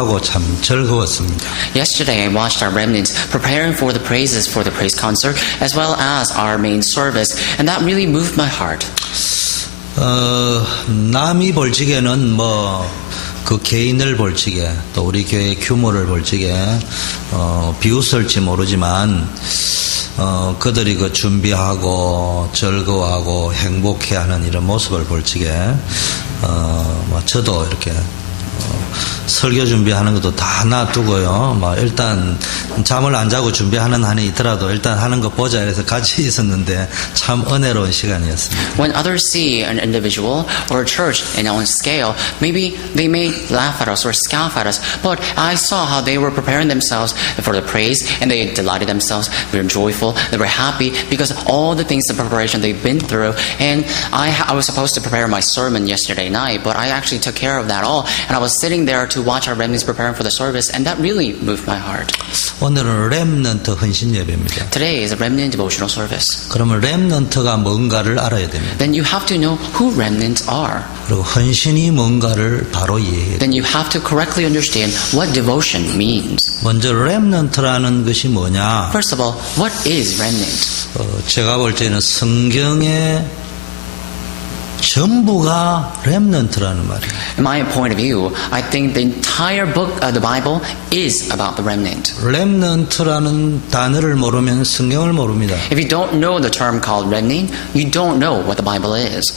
하고 참 즐거웠습니다. Yesterday, I watched our remnants preparing for the praises for the praise concert, as well as our main service, and that really moved my heart. 남이 볼 적에는 그 개인을 볼 적에 또 우리 교회 규모를 볼 적에 비웃을지 모르지만 그들이 그 준비하고 즐거워하고 행복해하는 이런 모습을 볼 적에 저도 이렇게 설교 준비하는 것도 다 놔두고요. 일단 잠을 안 자고 준비하는 한이 있더라도 일단 하는 거 보자 해서 같이 있었는데 참 은혜로운 시간이었습니다. When others see an individual or a church in on scale, maybe they may laugh at us or scoff at us, but I saw how they were preparing themselves for the praise and they delighted themselves. They were joyful, they were happy because all the things, the preparation they've been through. And I was supposed to prepare my sermon yesterday night, but I actually took care of that all. And I was sitting there to watch our remnants preparing for the service, and that really moved my heart. 오늘은 렘넌트 헌신 예배입니다. Today is a remnant devotional service. 그러면 렘넌트가 뭔가를 알아야 됩니다. Then you have to know who remnants are. 그리고 헌신이 뭔가를 바로 이해해야 됩니다. Then you have to correctly understand what devotion means. 먼저 렘넌트라는 것이 뭐냐? First of all, what is remnant? 제가 볼 때는 성경의 전부가 렘넌트라는 말이에요. In my point of view, I think the entire book of the Bible is about the remnant. 렘넌트라는 단어를 모르면 성경을 모릅니다. If you don't know the term called remnant, you don't know what the Bible is.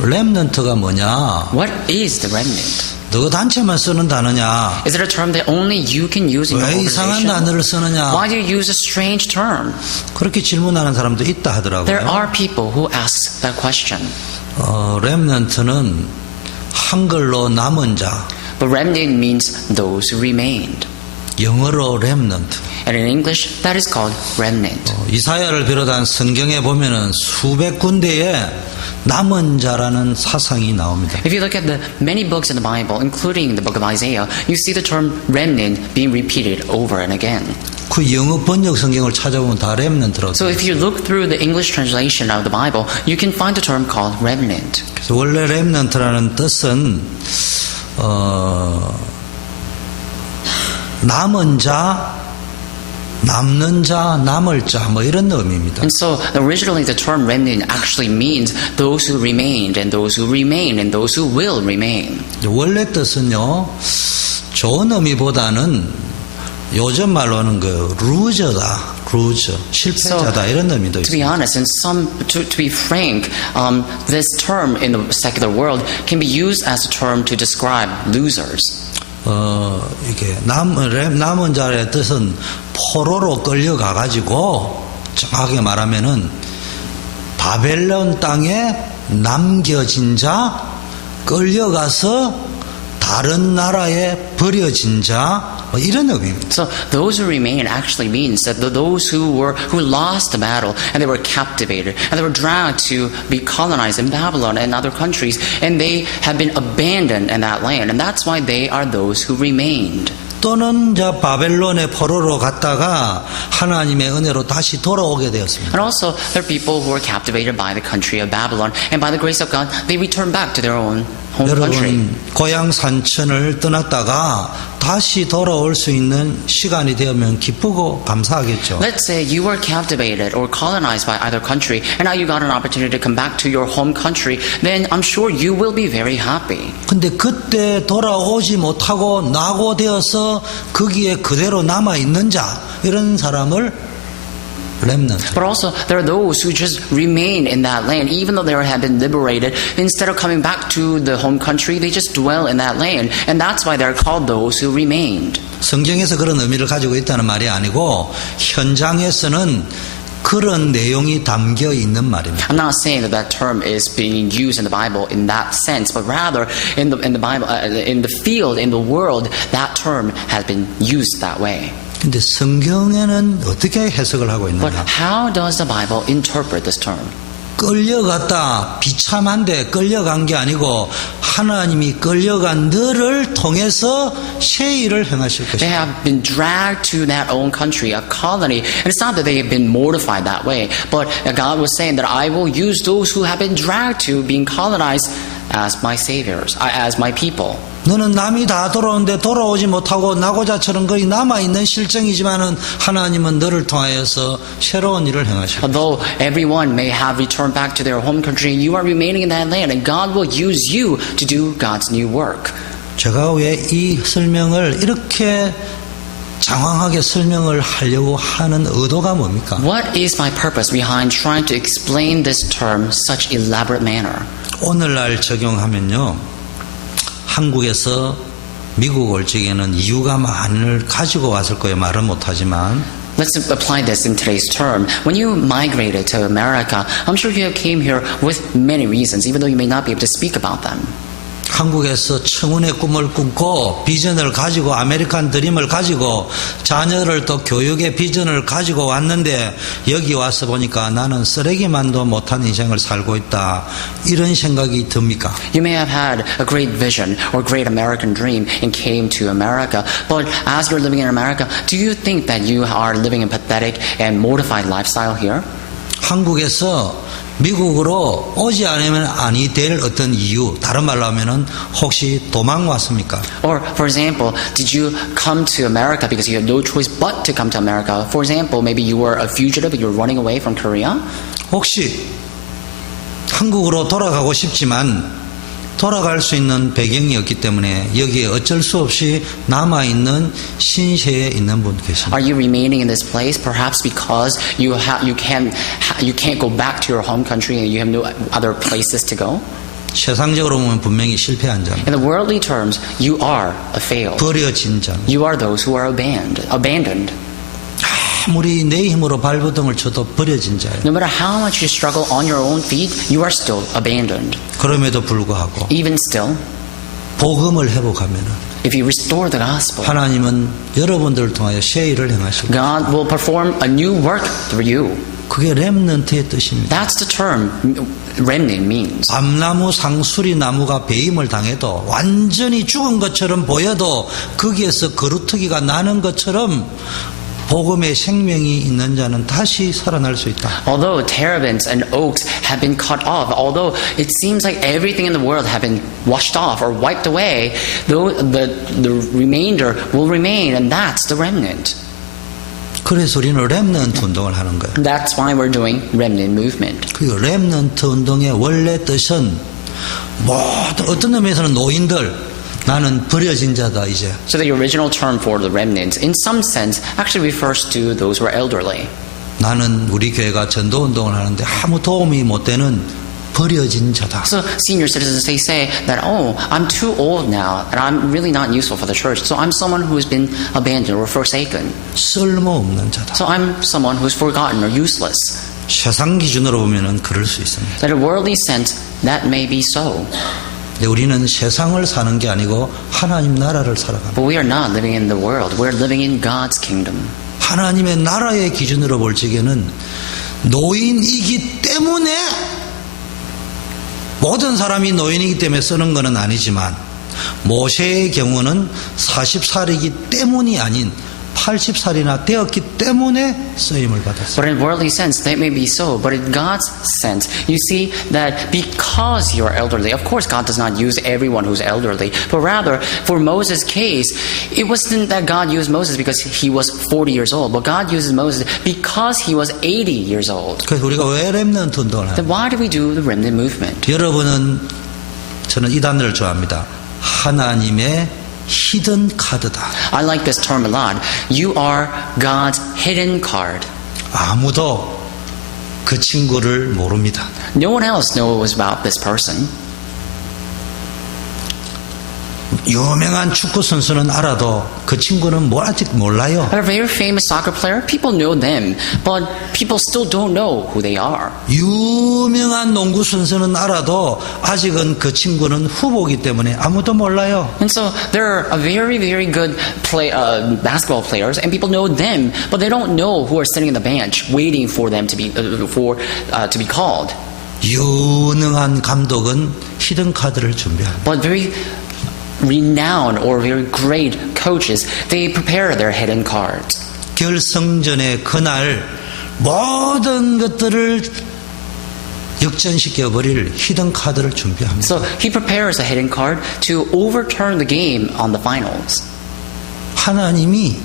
렘넌트가 뭐냐? What is the remnant? 너 단체만 쓰는 단어냐? Is it a term that only you can use in your 왜 이상한 organization? 단어를 쓰느냐? Why do you use a strange term? 그렇게 질문하는 사람도 있다 하더라고요. There are people who ask that question. 렘넌트는 한글로 남은 자, But remnant means those who remained. 영어로 렘넌트. And in English, that is called remnant. 이사야를 비롯한 성경에 보면은 수백 군데에 남은 자라는 사상이 나옵니다. If you look at the many books in the Bible, including the book of Isaiah, you see the term remnant being repeated over and again. 그 영어 번역 성경을 찾아보면 다 렘넌트라고. So if you look through the English translation of the Bible, you can find a term called remnant. 그래서 원래 렘넌트라는 뜻은 남은 자, 남는 자, 남을 자, 이런 의미입니다. And so originally the term remnant actually means those who remained and those who remain and those who will remain. 원래 뜻은요, 좋은 의미보다는 요즘 말로는 루저다, 루저, 실패자다 이런 의미도 To be 있습니다. honest, and to be frank, this term in the secular world can be used as a term to describe losers. 이게 남은 자의 뜻은 포로로 끌려가가지고 정확하게 말하면은 바벨론 땅에 남겨진 자, 끌려가서 다른 나라에 버려진 자, 이런 의미입니다. So those who remain actually means that those who lost the battle and they were captivated and they were dragged to be colonized in Babylon and other countries and they have been abandoned in that land, and that's why they are those who remained. 또는 바벨론의 포로로 갔다가 하나님의 은혜로 다시 돌아오게 되었습니다. And also there are people who were captivated by the country of Babylon, and by the grace of God they returned back to their own home country. 여러분 고향 산천을 떠났다가 다시 돌아올 수 있는 시간이 되면 기쁘고 감사하겠죠. Let's say you were captivated or colonized by either country, and now you got an opportunity to come back to your home country, then I'm sure you will be very happy. 근데 그때 돌아오지 못하고 낙오되어서 거기에 그대로 남아 있는 자, 이런 사람을 렘넌트. But also, there are those who just remain in that land, even though they have been liberated. Instead of coming back to the home country, they just dwell in that land. And that's why they're called those who remained. 성경에서 그런 의미를 가지고 있다는 말이 아니고 현장에서는 그런 내용이 담겨 있는 말입니다. I'm not saying that term is being used in the Bible in that sense, but rather in the Bible, in the field, in the world, that term has been used that way. 근데 성경에는 어떻게 해석을 하고 But 있느냐? how does the Bible interpret this term? 끌려갔다, 비참한데 끌려간 게 아니고 하나님이 끌려간 너를 통해서 새 일을 행하실 They 것이다. have been dragged to that own country, a colony, and it's not that they have been mortified that way, but God was saying that I will use those who have been dragged to being colonized as my saviors, as my people. 너는 남이 다 돌아오는데 돌아오지 못하고 나고자처럼 거의 남아있는 실정이지만은 하나님은 너를 통하여서 새로운 일을 행하시고 Although everyone may have returned back to their home country, you are remaining in that land, and God will use you to do God's new work. 제가 왜 이 설명을 이렇게 장황하게 설명을 하려고 하는 의도가 뭡니까? What is my purpose behind trying to explain this term such elaborate manner? 오늘날 적용하면요. 한국에서 미국 올 적에는 이유가 많을 가지고 왔을 거예요. 말은 못하지만 Let's apply this in today's term. When you migrated to America, I'm sure you came here with many reasons, even though you may not be able to speak about them. 한국에서 청운의 꿈을 꾸고 비전을 가지고 아메리칸 드림을 가지고 자녀를 또 교육의 비전을 가지고 왔는데 여기 와서 보니까 나는 쓰레기만도 못한 인생을 살고 있다. 이런 생각이 듭니까? You may have had a great vision or great American dream and came to America, but as you're living in America, do you think that you are living a pathetic and mortified lifestyle here? 한국에서 미국으로 오지 않으면 아니 될 어떤 이유, 다른 말로 하면은 혹시 도망 왔습니까? Or, for example, did you come to America because you had no choice but to come to America? For example, maybe you were a fugitive and you were running away from Korea? 혹시 한국으로 돌아가고 싶지만 돌아갈 수 있는 배경이 없기 때문에 여기에 어쩔 수 없이 남아있는 신세에 있는 분 계십니다. Are you remaining in this place perhaps because you can't go back to your home country and you have no other places to go? 세상적으로 보면 분명히 실패한 자, In the worldly terms, you are a failed. 버려진 자. You are those who are abandoned. 아무리 내 힘으로 발버둥을 쳐도 버려진 자예요. No matter how much you struggle on your own feet, you are still abandoned. 그럼에도 불구하고 Even still, 복음을 회복하면은 if you restore the gospel, 하나님은 여러분들을 통하여 새 일을 행하시고 God will perform a new work through you. 그게 렘넌트의 뜻입니다. That's the term remnant means. 밤나무 상수리 나무가 배임을 당해도 완전히 죽은 것처럼 보여도 거기에서 거루터기가 나는 것처럼 복음의 생명이 있는 자는 다시 살아날 수 있다. Although terebinths and oaks have been cut off, although it seems like everything in the world have been washed off or wiped away, though the remainder will remain, and that's the remnant. 그래서 우리는 렘넌트 운동을 하는 거예요. That's why we're doing remnant movement. 그 렘넌트 운동의 원래 뜻은 어떤 의미에서는 노인들 나는 버려진 자다 이제. So the original term for the remnants, in some sense, actually refers to those who are elderly. 나는 우리 교회가 전도 운동을 하는데 아무 도움이 못 되는 버려진 자다. So senior citizens, they say that, oh, I'm too old now, and I'm really not useful for the church. So I'm someone who has been abandoned or forsaken. 쓸모없는 자다. So I'm someone who's forgotten or useless. 세상 기준으로 보면은 그럴 수 있습니다. That in a worldly sense, that may be so. 근데 우리는 세상을 사는 게 아니고 하나님 나라를 살아갑니다. But we are not living in the world. We're living in God's kingdom. 하나님의 나라의 기준으로 볼 적에는 노인이기 때문에 모든 사람이 노인이기 때문에 쓰는 것은 아니지만 모세의 경우는 40살이기 때문이 아닌 80살이나 되었기 때문에 쓰임을 받았어요. But in worldly sense, that may be so. But in God's sense, you see that because you're elderly, of course God does not use everyone who's elderly, but rather, for Moses' case, it wasn't that God used Moses because he was 40 years old, but God uses Moses because he was 80 years old. 그래서 우리가 왜 렘넌트 운동을 하냐? Then why do we do the remnant movement? 여러분은 저는 이 단어를 좋아합니다. 하나님의 히든 카드다. I like this term a lot. You are God's hidden card. 아무도 그 친구를 모릅니다. No one else knows about this person. 유명한 축구 선수는 알아도 그 친구는 아직 몰라요. A very famous soccer player, people know them, but people still don't know who they are. 유명한 농구 선수는 알아도 아직은 그 친구는 후보이기 때문에 아무도 몰라요. And so there are a very, very good basketball players, and people know them, but they don't know who are sitting in the bench waiting for them to be called. 유능한 감독은 히든 카드를 준비합니다. But very renowned or very great coaches, they prepare their hidden cards. 결승전의 그날 모든 것들을 역전시켜버릴 히든 카드를 준비합니다. So he prepares a hidden card to overturn the game on the finals. 하나님이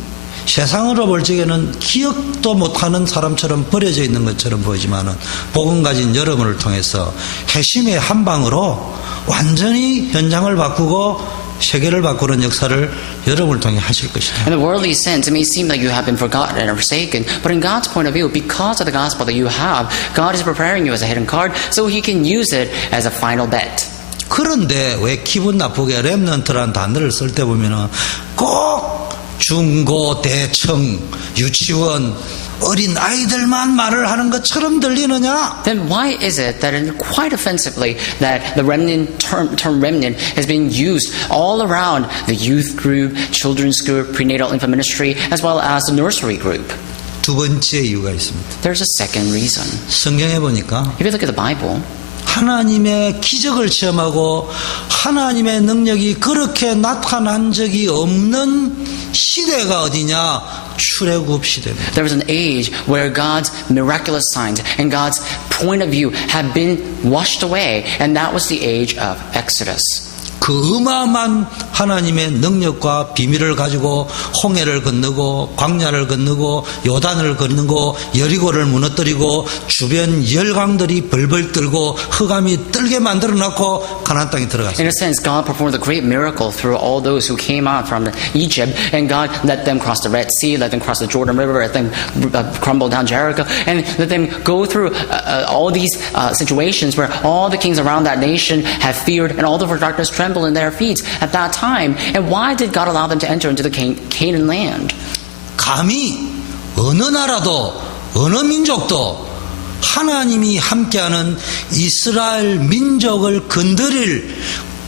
세상으로 볼 적에는 기억도 못하는 사람처럼 버려져 있는 것처럼 보이지만은 복음 가진 여러분을 통해서 핵심의 한 방으로 완전히 현장을 바꾸고 세계를 바꾸는 역사를 여러분을 통해 하실 것이다. In the worldly sense, it may seem like you have been forgotten and forsaken, but in God's point of view, because of the gospel that you have, God is preparing you as a hidden card so He can use it as a final bet. 그런데 왜 기분 나쁘게 렘넌트라는 단어를 쓸 때 보면은 꼭 중고, 대청, 유치원, 어린 아이들만 말을 하는 것처럼 들리느냐? Then why is it that quite offensively that the remnant term remnant has been used all around the youth group, children's group, prenatal infant ministry, as well as the nursery group? 두 번째 이유가 있습니다. There's a second reason. 성경에 보니까 If you look at the Bible, 하나님의 기적을 체험하고 하나님의 능력이 그렇게 나타난 적이 없는 시대가 어디냐? 출애굽 시대입니다. there was an age where God's miraculous signs and God's point of view had been washed away, and that was the age of Exodus. 그 어마어마한 하나님의 능력과 비밀을 가지고 홍해를 건너고 광야를 건너고 요단을 건너고 여리고를 무너뜨리고 주변 열강들이 벌벌 떨고 흑암이 떨게 만들어 놓고 가나안 땅에 In 들어갔어요. a sense, God performed a great miracle through all those who came out from Egypt, and God let them cross the Red Sea, let them cross the Jordan River, let them crumble down Jericho, and let them go through all these situations where all the kings around that nation have feared, and all the darkness trembled in their feet at that time. And why did God allow them to enter into the Canaan land? 감히 어느 나라도 어느 민족도 하나님이 함께하는 이스라엘 민족을 건드릴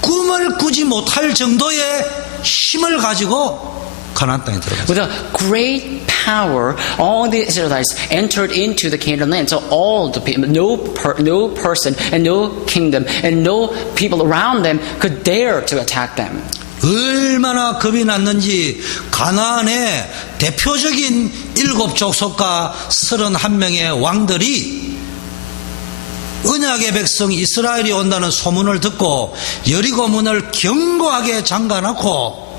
꿈을 꾸지 못할 정도의 힘을 가지고 가나안 땅에 들어갔어요. With a great power, all the Israelites entered into the Canaan land. So all the people, no person and no kingdom and no people around them could dare to attack them. 얼마나 겁이 났는지 가나안의 대표적인 7 족속과 31명의 왕들이 언약의 백성 이스라엘이 온다는 소문을 듣고 여리고 문을 견고하게 잠가놓고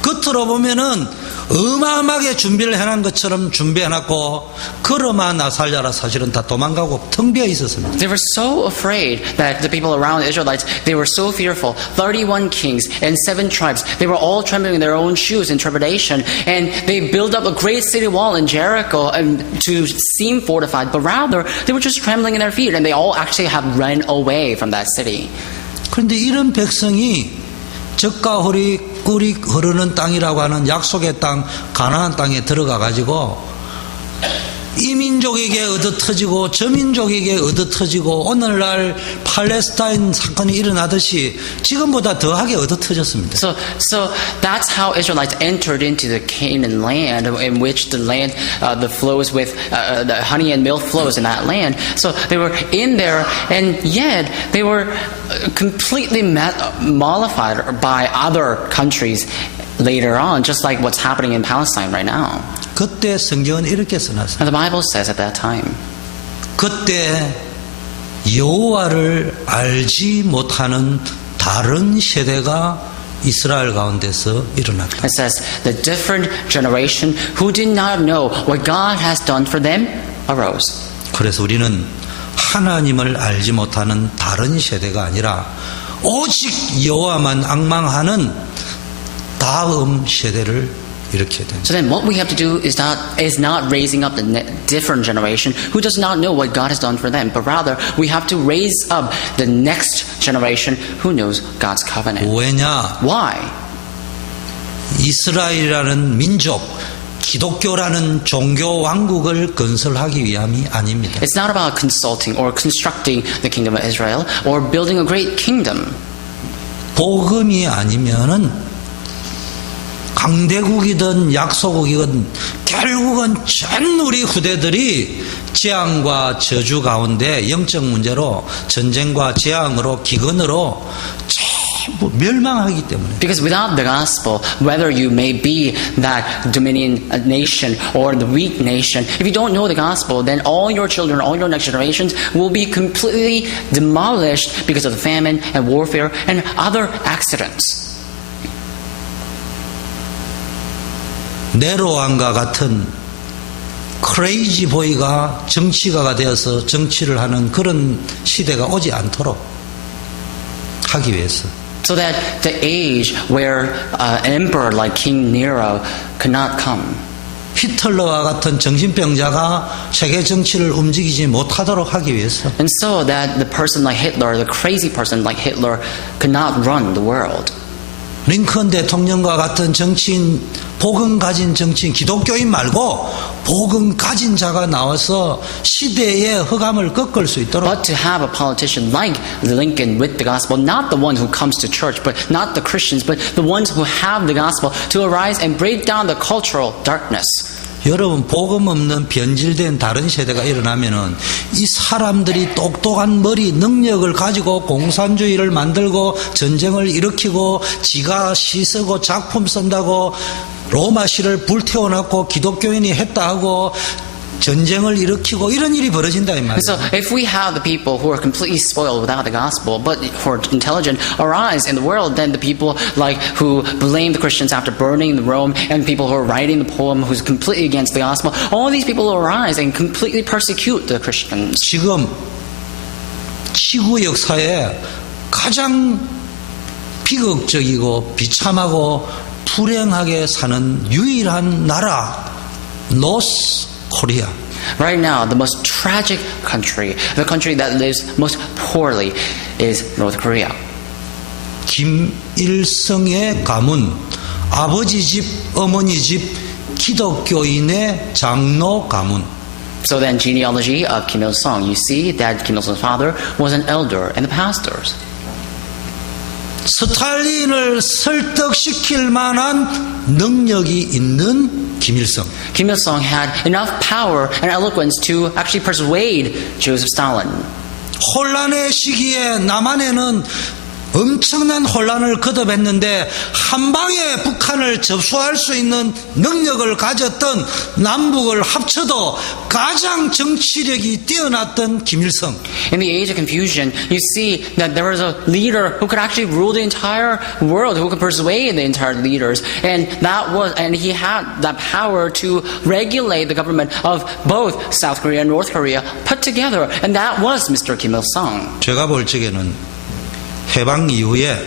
겉으로 보면은 어마어마하게 준비를 해놓은 것처럼 준비해놨고 그러마 나살려라 사실은 다 도망가고 텅 비어 있었습니다. They were so afraid that the people around the Israelites, they were so fearful. 31 kings and 7 tribes, they were all trembling in their own shoes in trepidation, and they built up a great city wall in Jericho to seem fortified, but rather they were just trembling in their feet, and they all actually have run away from that city. 그런데 이런 백성이 젖과 꿀이 흐르는 땅이라고 하는 약속의 땅 가나안 땅에 들어가 가지고 이 민족에게 얻어터지고 저 민족에게 얻어터지고 오늘날 팔레스타인 사건이 일어나듯이 지금보다 더하게 얻어터졌습니다. So that's how Israelites entered into the Canaan land, in which the land the flows with the honey and milk flows in that land. So they were in there, and yet they were completely mollified by other countries later on, just like what's happening in Palestine right now. 그때 성경은 이렇게 써놨습니다. And the Bible says at that time, 그때 여호와를 알지 못하는 다른 세대가 이스라엘 가운데서 일어났다. it says, the different generation who did not know what God has done for them arose. 그래서 우리는 하나님을 알지 못하는 다른 세대가 아니라 오직 여호와만 앙망하는 다음 세대를 이렇게 됩니다. So then what we have to do is not raising up the different generation who does not know what God has done for them, but rather we have to raise up the next generation who knows God's covenant. 왜냐? Why? 이스라엘이라는 민족, 기독교라는 종교 왕국을 건설하기 위함이 아닙니다. It's not about consulting or constructing the kingdom of Israel or building a great kingdom. 복음이 아니면은 강대국이든 약소국이든 결국은 전 우리 후대들이 재앙과 저주 가운데 영적 문제로 전쟁과 재앙으로 기근으로 멸망하기 때문에. Because without the gospel, whether you may be that dominion nation or the weak nation, if you don't know the gospel, then all your children, all your next generations will be completely demolished because of the famine and warfare and other accidents. 네로왕과 같은 크레이지 보이가 정치가가 되어서 정치를 하는 그런 시대가 오지 않도록 하기 위해서. So that the age where an emperor like King Nero could not come. 히틀러와 같은 정신병자가 세계 정치를 움직이지 못하도록 하기 위해서. And so that the person like Hitler, the crazy person like Hitler, could not run the world. 링컨 대통령과 같은 정치인, 복음 가진 정치인, 기독교인 말고 복음 가진 자가 나와서 시대의 흑암을 꺾을 수 있도록. But to have a politician like Lincoln with the gospel, not the one who comes to church, but not the Christians, but the ones who have the gospel, to arise and break down the cultural darkness. 여러분, 복음 없는 변질된 다른 세대가 일어나면은 이 사람들이 똑똑한 머리, 능력을 가지고 공산주의를 만들고 전쟁을 일으키고 지가 시 쓰고 작품 쓴다고 로마시를 불태워놨고 기독교인이 했다 하고 전쟁을 일으키고 이런 일이 벌어진다 이 말이에요. So if we have the people who are completely spoiled without the gospel, but who are intelligent, arise in the world, then the people like who blame the Christians after burning the Rome, and people who are writing the poem who's completely against the gospel, all these people will arise and completely persecute the Christians. 지금 지구 역사에 가장 비극적이고 비참하고 불행하게 사는 유일한 나라 노스 코리아. Right now, the most tragic country, the country that lives most poorly, is North Korea. 김일성의 가문, 아버지 집, 어머니 집, 기독교인의 장로 가문. So then, genealogy of Kim Il-sung, you see that Kim Il-sung's father was an elder and the pastors. 스탈린을 설득시킬 만한 능력이 있는 김일성. Kim Il-sung had enough power and eloquence to actually persuade Joseph Stalin. 혼란의 시기에 남한에는 엄청난 혼란을 거듭했는데 한 방에 북한을 접수할 수 있는 능력을 가졌던 남북을 합쳐도 가장 정치력이 뛰어났던 김일성. In the age of confusion, you see that there was a leader who could actually rule the entire world, who could persuade the entire leaders, and he had that power to regulate the government of both South Korea and North Korea put together, and that was Mr. Kim Il-sung. 제가 볼 적에는 해방 이후에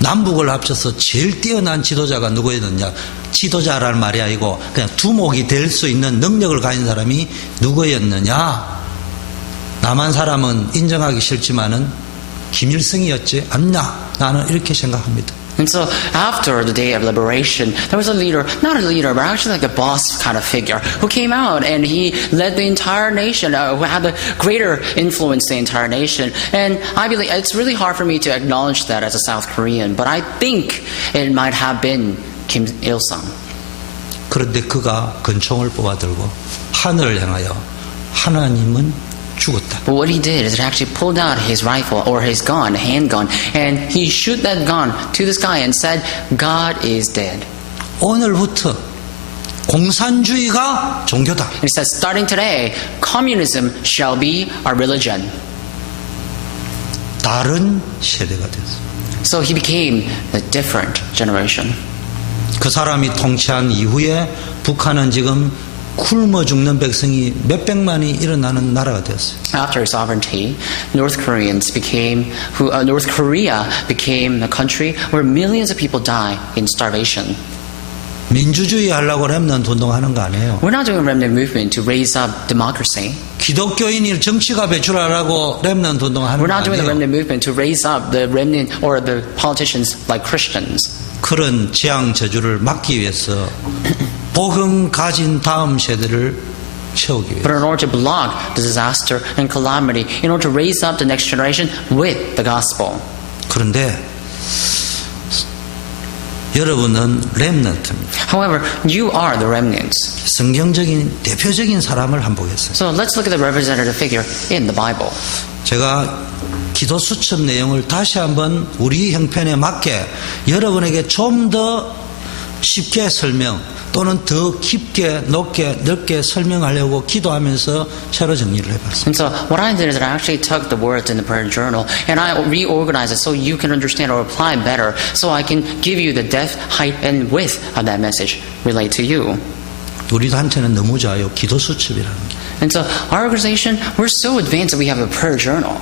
남북을 합쳐서 제일 뛰어난 지도자가 누구였느냐, 지도자라는 말이 아니고 그냥 두목이 될 수 있는 능력을 가진 사람이 누구였느냐, 남한 사람은 인정하기 싫지만은 김일성이었지 않나, 나는 이렇게 생각합니다. And so after the day of liberation, there was a leader, not a leader, but actually like a boss kind of figure, who came out and he led the entire nation, who had a greater influence the entire nation. And I believe it's really hard for me to acknowledge that as a South Korean, but I think it might have been Kim Il-sung. 그런데 그가 권총을 뽑아들고 하늘을 향하여 하나님은 죽었다. But what he did is he actually pulled out his rifle or his gun, handgun, and he shoot that gun to the sky and said, God is dead. 오늘부터 공산주의가 종교다. And he says, starting today, communism shall be our religion. 다른 세대가 됐어. So he became a different generation. 그 사람이 통치한 이후에 북한은 지금 굶어 죽는 백성이 몇백만이 일어나는 나라가 되었어요. After his sovereignty, North Korea became a country where millions of people die in starvation. 민주주의 하려고 렘넌트 운동하는 거 아니에요. We're not doing a remnant movement to raise up democracy. 기독교인이 정치가 배출하라고 렘넌트 운동하는 We're 거 not doing the 아니에요. remnant movement to raise up the remnant or the politicians like Christians. 그런 재앙 저주를 막기 위해서 복음 가진 다음 세대를 채우기 위해서. But in order to block the disaster and calamity, in order to raise up the next generation with the gospel. 그런데 여러분은 렘넌트입니다. However, you are the remnants. 성경적인 대표적인 사람을 한번 보겠어요. So let's look at the representative figure in the Bible. 제가 기도 수첩 내용을 다시 한번 우리 형편에 맞게 여러분에게 좀 더 쉽게 설명 또는 더 깊게 높게 넓게 설명하려고 기도하면서 새로 정리를 해봤습니다. And so what I did is I actually took the words in the prayer journal and I reorganized it so you can understand or apply better, so I can give you the depth, height, and width of that message relayed to you. 우리 단체는 너무 좋아요. 기도 수첩이라는 게. And so our organization, we're so advanced that we have a prayer journal.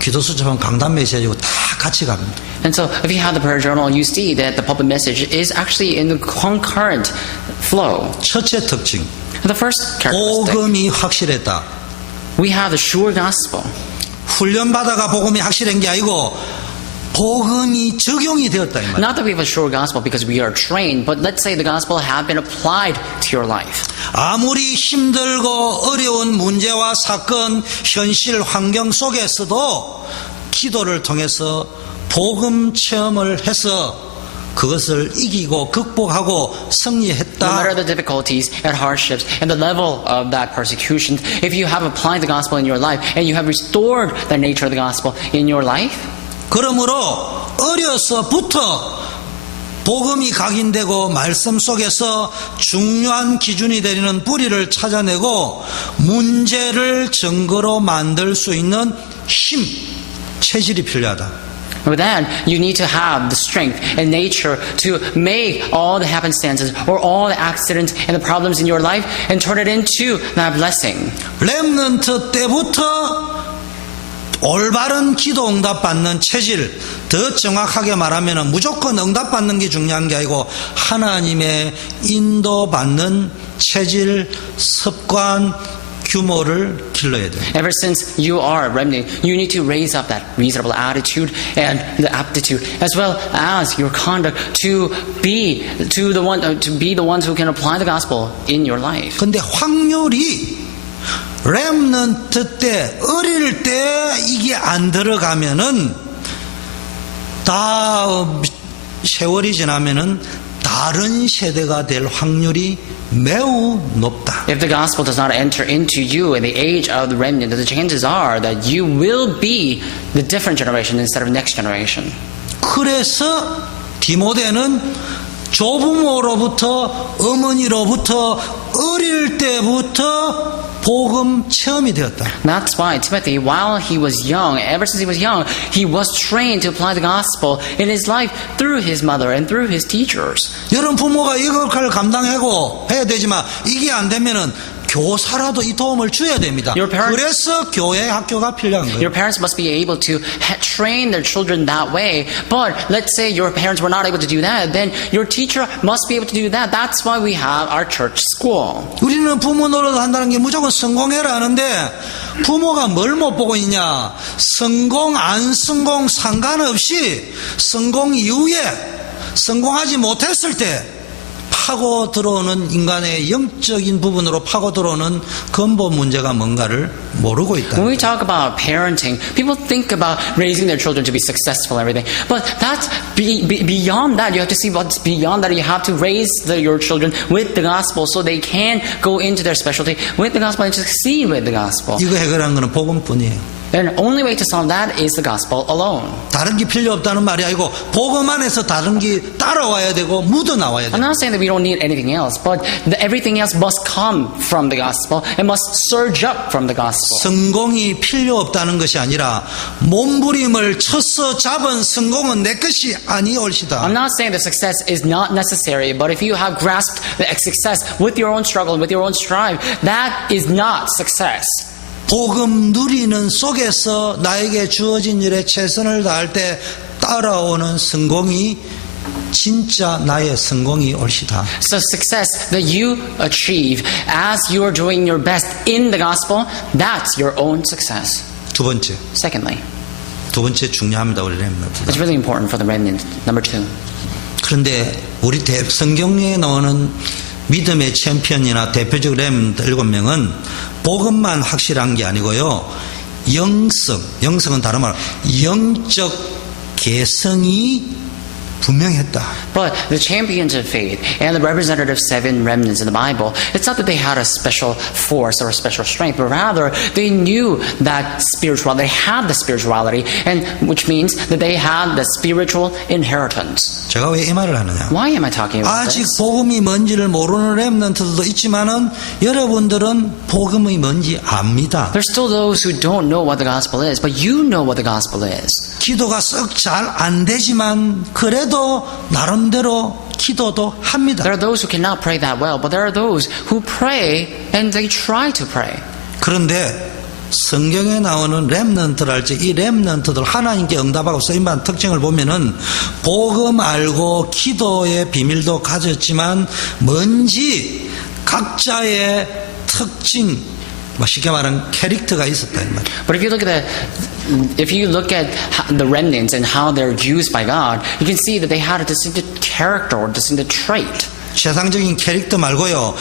기도 수첩은 강단 메시지하고 다 같이 갑니다. And so if you have the prayer journal, you see that the pulpit message is actually in the concurrent flow. 첫째 특징, The first characteristic, 복음이 확실했다. we have the sure gospel. 훈련받아가 복음이 확실한 게 아니고 복음이 적용이 되었다 이 말. Not that we have a sure gospel because we are trained, but let's say the gospel have been applied to your life. 아무리 힘들고 어려운 문제와 사건, 현실 환경 속에서도 기도를 통해서 복음 체험을 해서 그것을 이기고 극복하고 No 승리했다. matter the difficulties and hardships and the level of that persecution, if you have applied the gospel in your life and you have restored the nature of the gospel in your life, 그러므로 어려서부터 복음이 각인되고 말씀 속에서 중요한 기준이 되는 뿌리를 찾아내고 문제를 증거로 만들 수 있는 힘, 체질이 필요하다. with that, you need to have the strength and nature to make all the happenstances or all the accidents and the problems in your life and turn it into that blessing. 렘넌트 때부터 올바른 기도 응답받는 체질, 더 정확하게 말하면 무조건 응답받는 게 중요한 게 아니고 하나님의 인도받는 체질, 습관, 규모를 길러야 돼요. Ever since you are a remnant, you need to raise up that reasonable attitude and the aptitude, as well as your conduct to be the ones who can apply the gospel in your life. 근데 확률이 렘넌트 때 어릴 때 이게 안 들어가면은 다 세월이 지나면은 다른 세대가 될 확률이 매우 높다. If the gospel does not enter into you in the age of the remnant, the chances are that you will be the different generation instead of next generation. 그래서 디모데는 조부모로부터 어머니로부터 어릴 때부터 복음 체험이 되었다. That's why Timothy, while he was young, ever since he was young, he was trained to apply the gospel in his life through his mother and through his teachers. 여러분 부모가 이걸 감당하고 해야 되지만 이게 안 되면은 교사라도 이 도움을 줘야 됩니다. Your parents- 그래서 교회 학교가 필요한 거예요. Your parents must be able to train their children that way. But let's say your parents were not able to do that, then your teacher must be able to do that. That's why we have our church school. 우리는 부모 노릇 한다는 게 무조건 성공해라 하는데 부모가 뭘 못 보고 있냐? 성공 안 성공 상관없이 성공 이후에 성공하지 못했을 때 파고 들어오는 인간의 영적인 부분으로 파고 들어오는 근본 문제가 뭔가를 모르고 있다. When we talk about parenting, people think about raising their children to be successful and everything. But that's beyond that. You have to see what's beyond that. You have to raise your children with the gospel so they can go into their specialty with the gospel and succeed with the gospel. 이거 해결하는 것은 복음뿐이에요. And the only way to solve that is the gospel alone. 다른 게 필요 없다는 말이 아니고 복음 안에서 다른 게 따라와야 되고 묻어나와야 I'm 돼요. not saying that we don't need anything else, but everything else must come from the gospel and must surge up from the gospel. 성공이 필요 없다는 것이 아니라 몸부림을 쳐서 잡은 성공은 내 것이 아니올시다. I'm not saying that success is not necessary, but if you have grasped the success with your own struggle and with your own strive, that is not success. 복음 누리는 속에서 나에게 주어진 일에 최선을 다할 때 따라오는 성공이 진짜 나의 성공이 올시다. So success that you achieve as you are doing your best in the gospel, that's your own success. 두 번째 중요합니다. 우리 렘넌트. It's really important for the remnant. Number 2. 그런데 우리 성경에 나오는 믿음의 챔피언이나 대표적 렘넌트 7명은 복음만 확실한 게 아니고요. 영성은 다른 말 영적 개성이 분명했다. But the champions of faith and the representative seven remnants in the Bible, it's not that they had a special force or a special strength, but rather they knew that spirituality, they had the spirituality, and which means that they had the spiritual inheritance. 제가 왜 이 말을 하느냐? Why am I talking about 아직 this? 복음이 뭔지를 모르는 렘넌트들도 있지만은 여러분들은 복음이 뭔지 압니다. There's still those who don't know what the gospel is, but you know what the gospel is. 기도가 썩 잘 안 되지만 그래도 나름대로 기도도 합니다. There are those who cannot pray that well, but there are those who pray and they try to pray. 그런데 성경에 나오는 렘넌트랄지 이 렘넌트들 하나님께 응답하고 쓰임받은 특징을 보면은 복음 알고 기도의 비밀도 가졌지만 뭔지 각자의 특징, 쉽게 말하는 캐릭터가 있었다 이 말이에요. But if you look at the remnants and how they're used by God, you can see that they had a distinctive character or distinctive trait. 세상적인 캐릭터 말고요.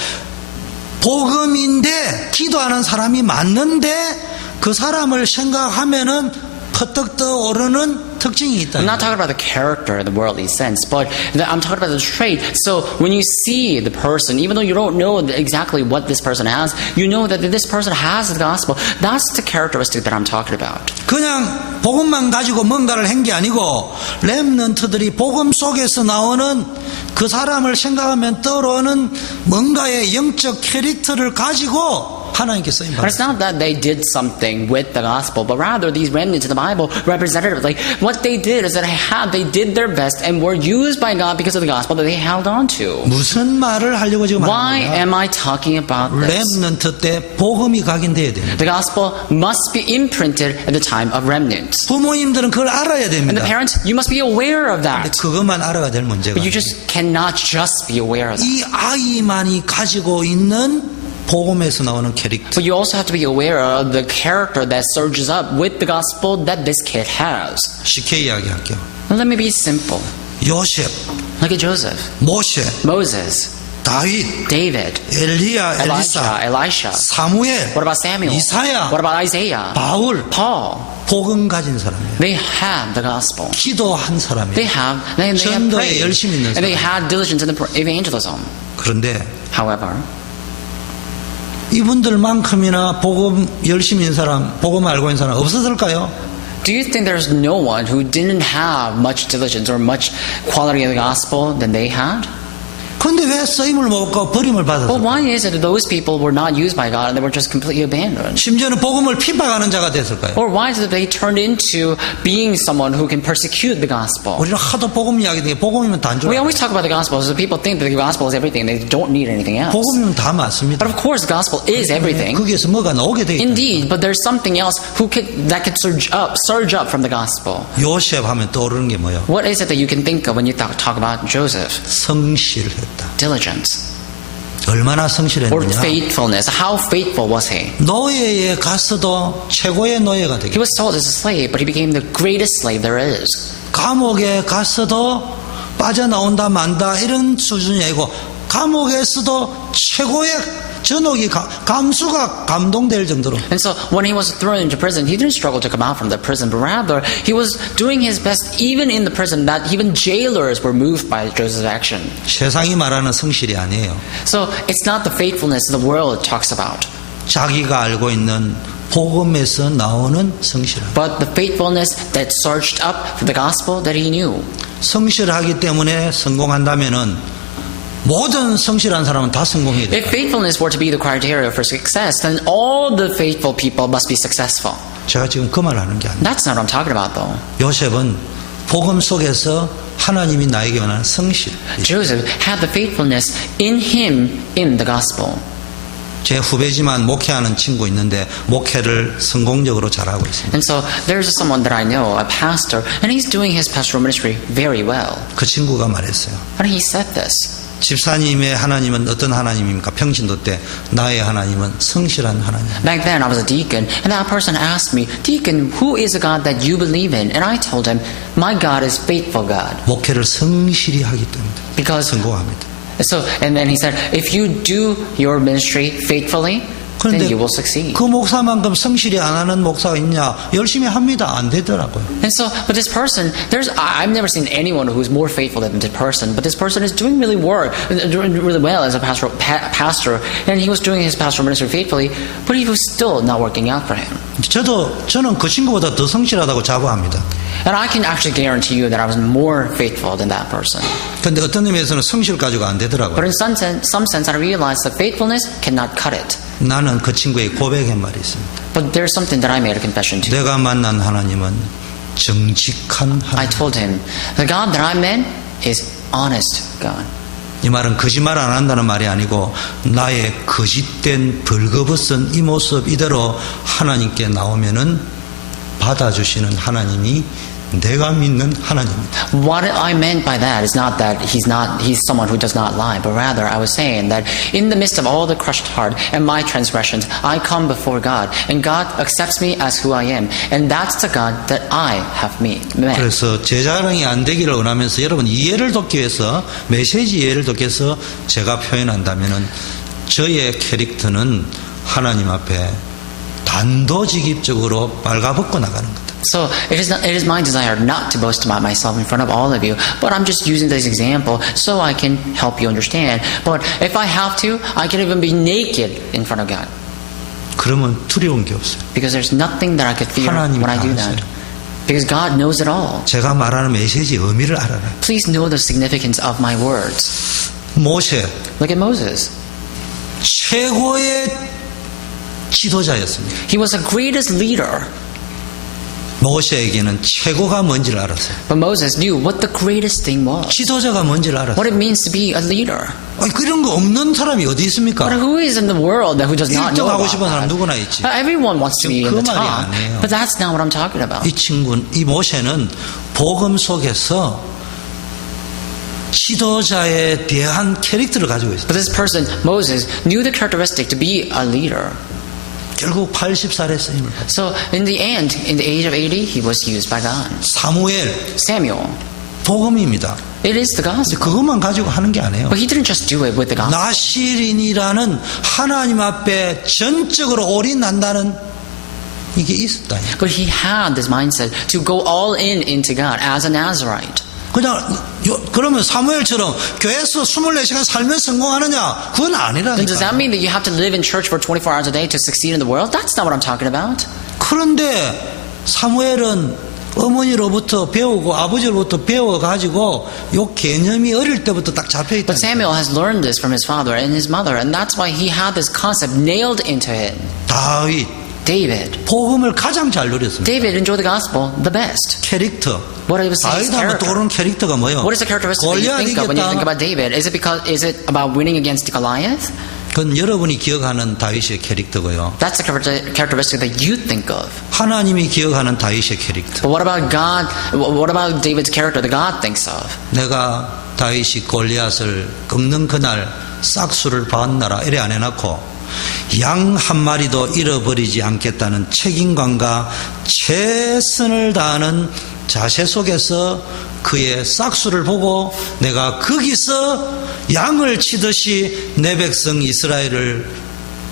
복음인데 기도하는 사람이 맞는데 그 사람을 생각하면은 퍼뜩 떠오르는 특징이 있다. I'm not talking about the character in the worldly sense, but I'm talking about the trait. So when you see the person, even though you don't know exactly what this person has, you know that this person has the gospel. That's the characteristic that I'm talking about. 그냥 복음만 가지고 뭔가를 한 게 아니고 렘넌트들이 복음 속에서 나오는 그 사람을 생각하면 떠오르는 뭔가의 영적 캐릭터를 가지고 하나님께 쓰임 But it's 받았어요. not that they did something with the gospel, but rather these remnants in the Bible representatively, what they did is that they did their best and were used by God because of the gospel that they held on to. 무슨 말을 하려고 지금 Why 하는 거야? am I talking about this? 렘넌트 때 복음이 각인돼야 됩니다. The gospel must be imprinted at the time of remnants. 부모님들은 그걸 알아야 And 됩니다. the parents, you must be aware of 근데 that. 그것만 알아가 될 문제가 But you 아니에요. just cannot just be aware of that. 이 아이만이 가지고 있는 복음에서 나오는 캐릭터. But you also have to be aware of the character that surges up with the gospel that this kid has. 쉽게 이야기할게요. Let me be simple. 요셉, Look at Joseph, 모세, Moses, 다윗, David, 엘리야, 엘리사, Elisha. 사무엘, What about Samuel? 이사야, What about Isaiah? 바울, Paul. 복음 가진 사람이에요. They have the gospel. 기도한 They 사람이에요. have 전도에 prayed. 열심히 있는 And they 사람. had diligence in the evangelism. 그런데 However, 이분들만큼이나 복음 열심히 있는 사람, 복음 알고 있는 사람 없었을까요? do you think there's no one who didn't have much diligence or much quality of the gospel than they had? 근데 왜 쓰임을 못 받고 버림을 Well, 받았어요? why is it that those people were not used by God and they were just completely abandoned? 심지어는 복음을 핍박하는 자가 됐을까요? Or why is it that they turned into being someone who can persecute the gospel? 우리는 하도 복음 이야기하는데 복음이면 다 안 We 좋아요. always talk about the gospel, so people think that the gospel is everything. They don't need anything else. 복음이면 다 맞습니다. But of course, the gospel is everything. 거기에서 뭐가 나오게 돼 있다. Indeed, but there's something else that could surge up from the gospel. 요셉 하면 떠오르는 게 뭐예요? What is it that you can think of when you talk about Joseph? 성실했다. Diligence 얼마나 or 성실했느냐? faithfulness. How faithful was he? 노예에 갔어도 최고의 노예가 He 되겠다. was sold as a slave, but he became the greatest slave there is. 감옥에 갔어도 빠져나온다 만다 이런 수준이 아니고 감옥에서도 최고의 전옥이 감수가 감동될 정도로 And so when he was thrown into prison, he didn't struggle to come out from the prison, but rather he was doing his best even in the prison that even jailers were moved by Joseph's action. 세상이 말하는 성실이 아니에요. So it's not the faithfulness the world talks about, 자기가 알고 있는 복음에서 나오는 성실. but the faithfulness that surged up from the gospel that he knew. 성실하기 때문에 성공한다면은 모든 성실한 사람은 다 성공해야 돼. If faithfulness were to be the criteria for success, then all the faithful people must be successful. 제가 지금 그 말 하는 게 아니에요. That's not what I'm talking about, though. 요셉은 복음 속에서 하나님이 나에게 원하는 성실. Joseph had the faithfulness in him in the gospel. 제 후배지만 목회하는 친구 있는데 목회를 성공적으로 잘하고 있습니다. And so there's someone that I know, a pastor, and he's doing his pastoral ministry very well. 그 친구가 말했어요. And he said this. 집사님의 하나님은 어떤 하나님입니까? 평신도 때 나의 하나님은 성실한 하나님. Back then I was a deacon, and that person asked me, Deacon, who is the God that you believe in? And I told him, my God is faithful God. 목회를 성실히 하기 때문에 Because 성공합니다. and then he said, if you do your ministry faithfully, 그런데 you will succeed. 그 목사만큼 성실히 안 하는 목사가 있냐? 열심히 합니다. 안 되더라고요. And so, but this person, I've never seen anyone who's more faithful than this person, but this person is doing really well as a pastor, and he was doing his pastoral ministry faithfully, but he was still not working out for him. 저는 그 친구보다 더 성실하다고 자부합니다. And I can actually guarantee you that I was more faithful than that person. 근데 어떤 의미에서는 성실 가지고 안 되더라고요. But in some sense, I realized that faithfulness cannot cut it. 나는 그 친구의 고백한 말이 있습니다. But there's something that I made a confession to. 내가 만난 하나님은 정직한 I 하나님. told him, the God that I met is honest God. 이 말은 거짓말 안 한다는 말이 아니고 나의 거짓된 벌거벗은 이 모습 이대로 하나님께 나오면은 받아주시는 하나님이 내가 믿는 하나님입니다. What I meant by that is not that he's someone who does not lie, but rather I was saying that in the midst of all the crushed heart and my transgressions, I come before God, and God accepts me as who I am, and that's the God that I have met. 그래서 제 자랑이 안 되기를 원하면서 여러분 이해를 돕기 위해서 메시지 이해를 돕기 위해서 제가 표현한다면은 저의 캐릭터는 하나님 앞에 단도직입적으로 빨가벗고 나가는 거다. So it is my desire not to boast about myself in front of all of you, but I'm just using this example so I can help you understand. But if I have to, I can even be naked in front of God. 그러면 두려운 게 없어요. Because there's nothing that I could fear 하나님이 when I 다 do 아세요. that. Because God knows it all. 제가 말하는 메시지 의미를 알아라. Please know the significance of my words. 모세 Look at Moses. 최고의 지도자였습니다. He was the greatest leader. 모세에게는 최고가 뭔지를 알았어요. But Moses knew what the greatest thing was. 지도자가 뭔지를 알았어요. What it means to be a leader. 아니, 그런 거 없는 사람이 어디 있습니까? But who is in the world who does not know 1등하고 about 싶은 사람 that? 누구나 있지. Everyone wants to be in 그 the 말이 top. 아니에요. But that's not what I'm talking about. 이 모세는 복음 속에서 지도자에 대한 캐릭터를 가지고 있어요. But this person, Moses, knew the characteristic to be a leader. 결국 80살에 쓰임을 받았어요. So in the end, in the age of 80, he was used by God. 사무엘 Samuel, 복음입니다. it is the 근데 gospel. 그것만 가지고 하는 게 아니에요. But he didn't just do it with the gospel. 나실인이라는 하나님 앞에 전적으로 올인한다는 이게 있었다. But he had this mindset to go all in into God as a Nazarite. 그냥 그러면 사무엘처럼 교회에서 24시간 살면 성공하느냐? 그건 Then does that 아니라니까. mean that you have to live in church for 24 hours a day to succeed in the world? That's not what I'm talking about. 그런데 사무엘은 어머니로부터 배우고 아버지로부터 배워가지고 요 개념이 어릴 때부터 딱 잡혀있다. But Samuel has learned this from his father and his mother, and that's why he had this concept nailed into him. 다윗 David. 복음을 가장 잘 누렸습니다. David enjoyed the gospel the best. 캐릭터. What was his 다윗 하면 character? 떠오르는 캐릭터가 뭐예요? What is the characteristic that you think of when you think about David? Is it about winning against Goliath? 그건 여러분이 기억하는 다윗의 캐릭터고요. That's the characteristic that you think of. 하나님이 기억하는 다윗의 캐릭터. But what about God? What about David's character that God thinks of? 내가 다윗이 골리앗을 꺾는 그날 싹수를 받나라 이래 안 해놓고 양 한 마리도 잃어버리지 않겠다는 책임감과 최선을 다하는 자세 속에서 그의 싹수를 보고 내가 거기서 양을 치듯이 내 백성 이스라엘을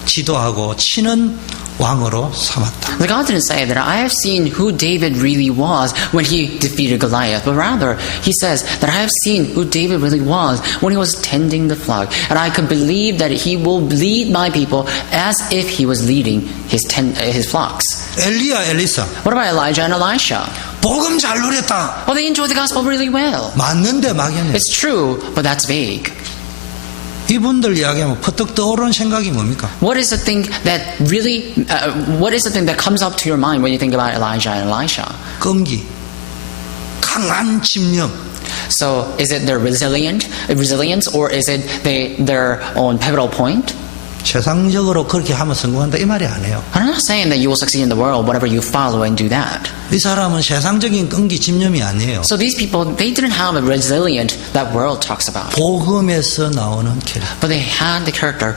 지도하고 치는 왕으로 삼았다. The God didn't say that I have seen who David really was when he defeated Goliath, but rather he says that I have seen who David really was when he was tending the flock, and I could believe that he will lead my people as if he was leading his flocks. 엘리야 엘리사 What about Elijah and Elisha? 복음 잘 누렸다. Well, they enjoyed the gospel really well. 맞는데 막연해. It's true, but that's vague. 이분들 이야기하면 퍼뜩 떠오르는 생각이 뭡니까? What is the thing that comes up to your mind when you think about Elijah and Elisha? 끈기, 강한 집념. So, is it their resilience, or is it their own pivotal point? 세상적으로 그렇게 하면 성공한다 이 말이 아니에요. I'm not saying that you will succeed in the world, whatever you follow and do that. 이 사람은 세상적인 끈기 집념이 아니에요. So these people, they didn't have a resilient that world talks about. 복음에서 나오는 캐릭터. But they had the character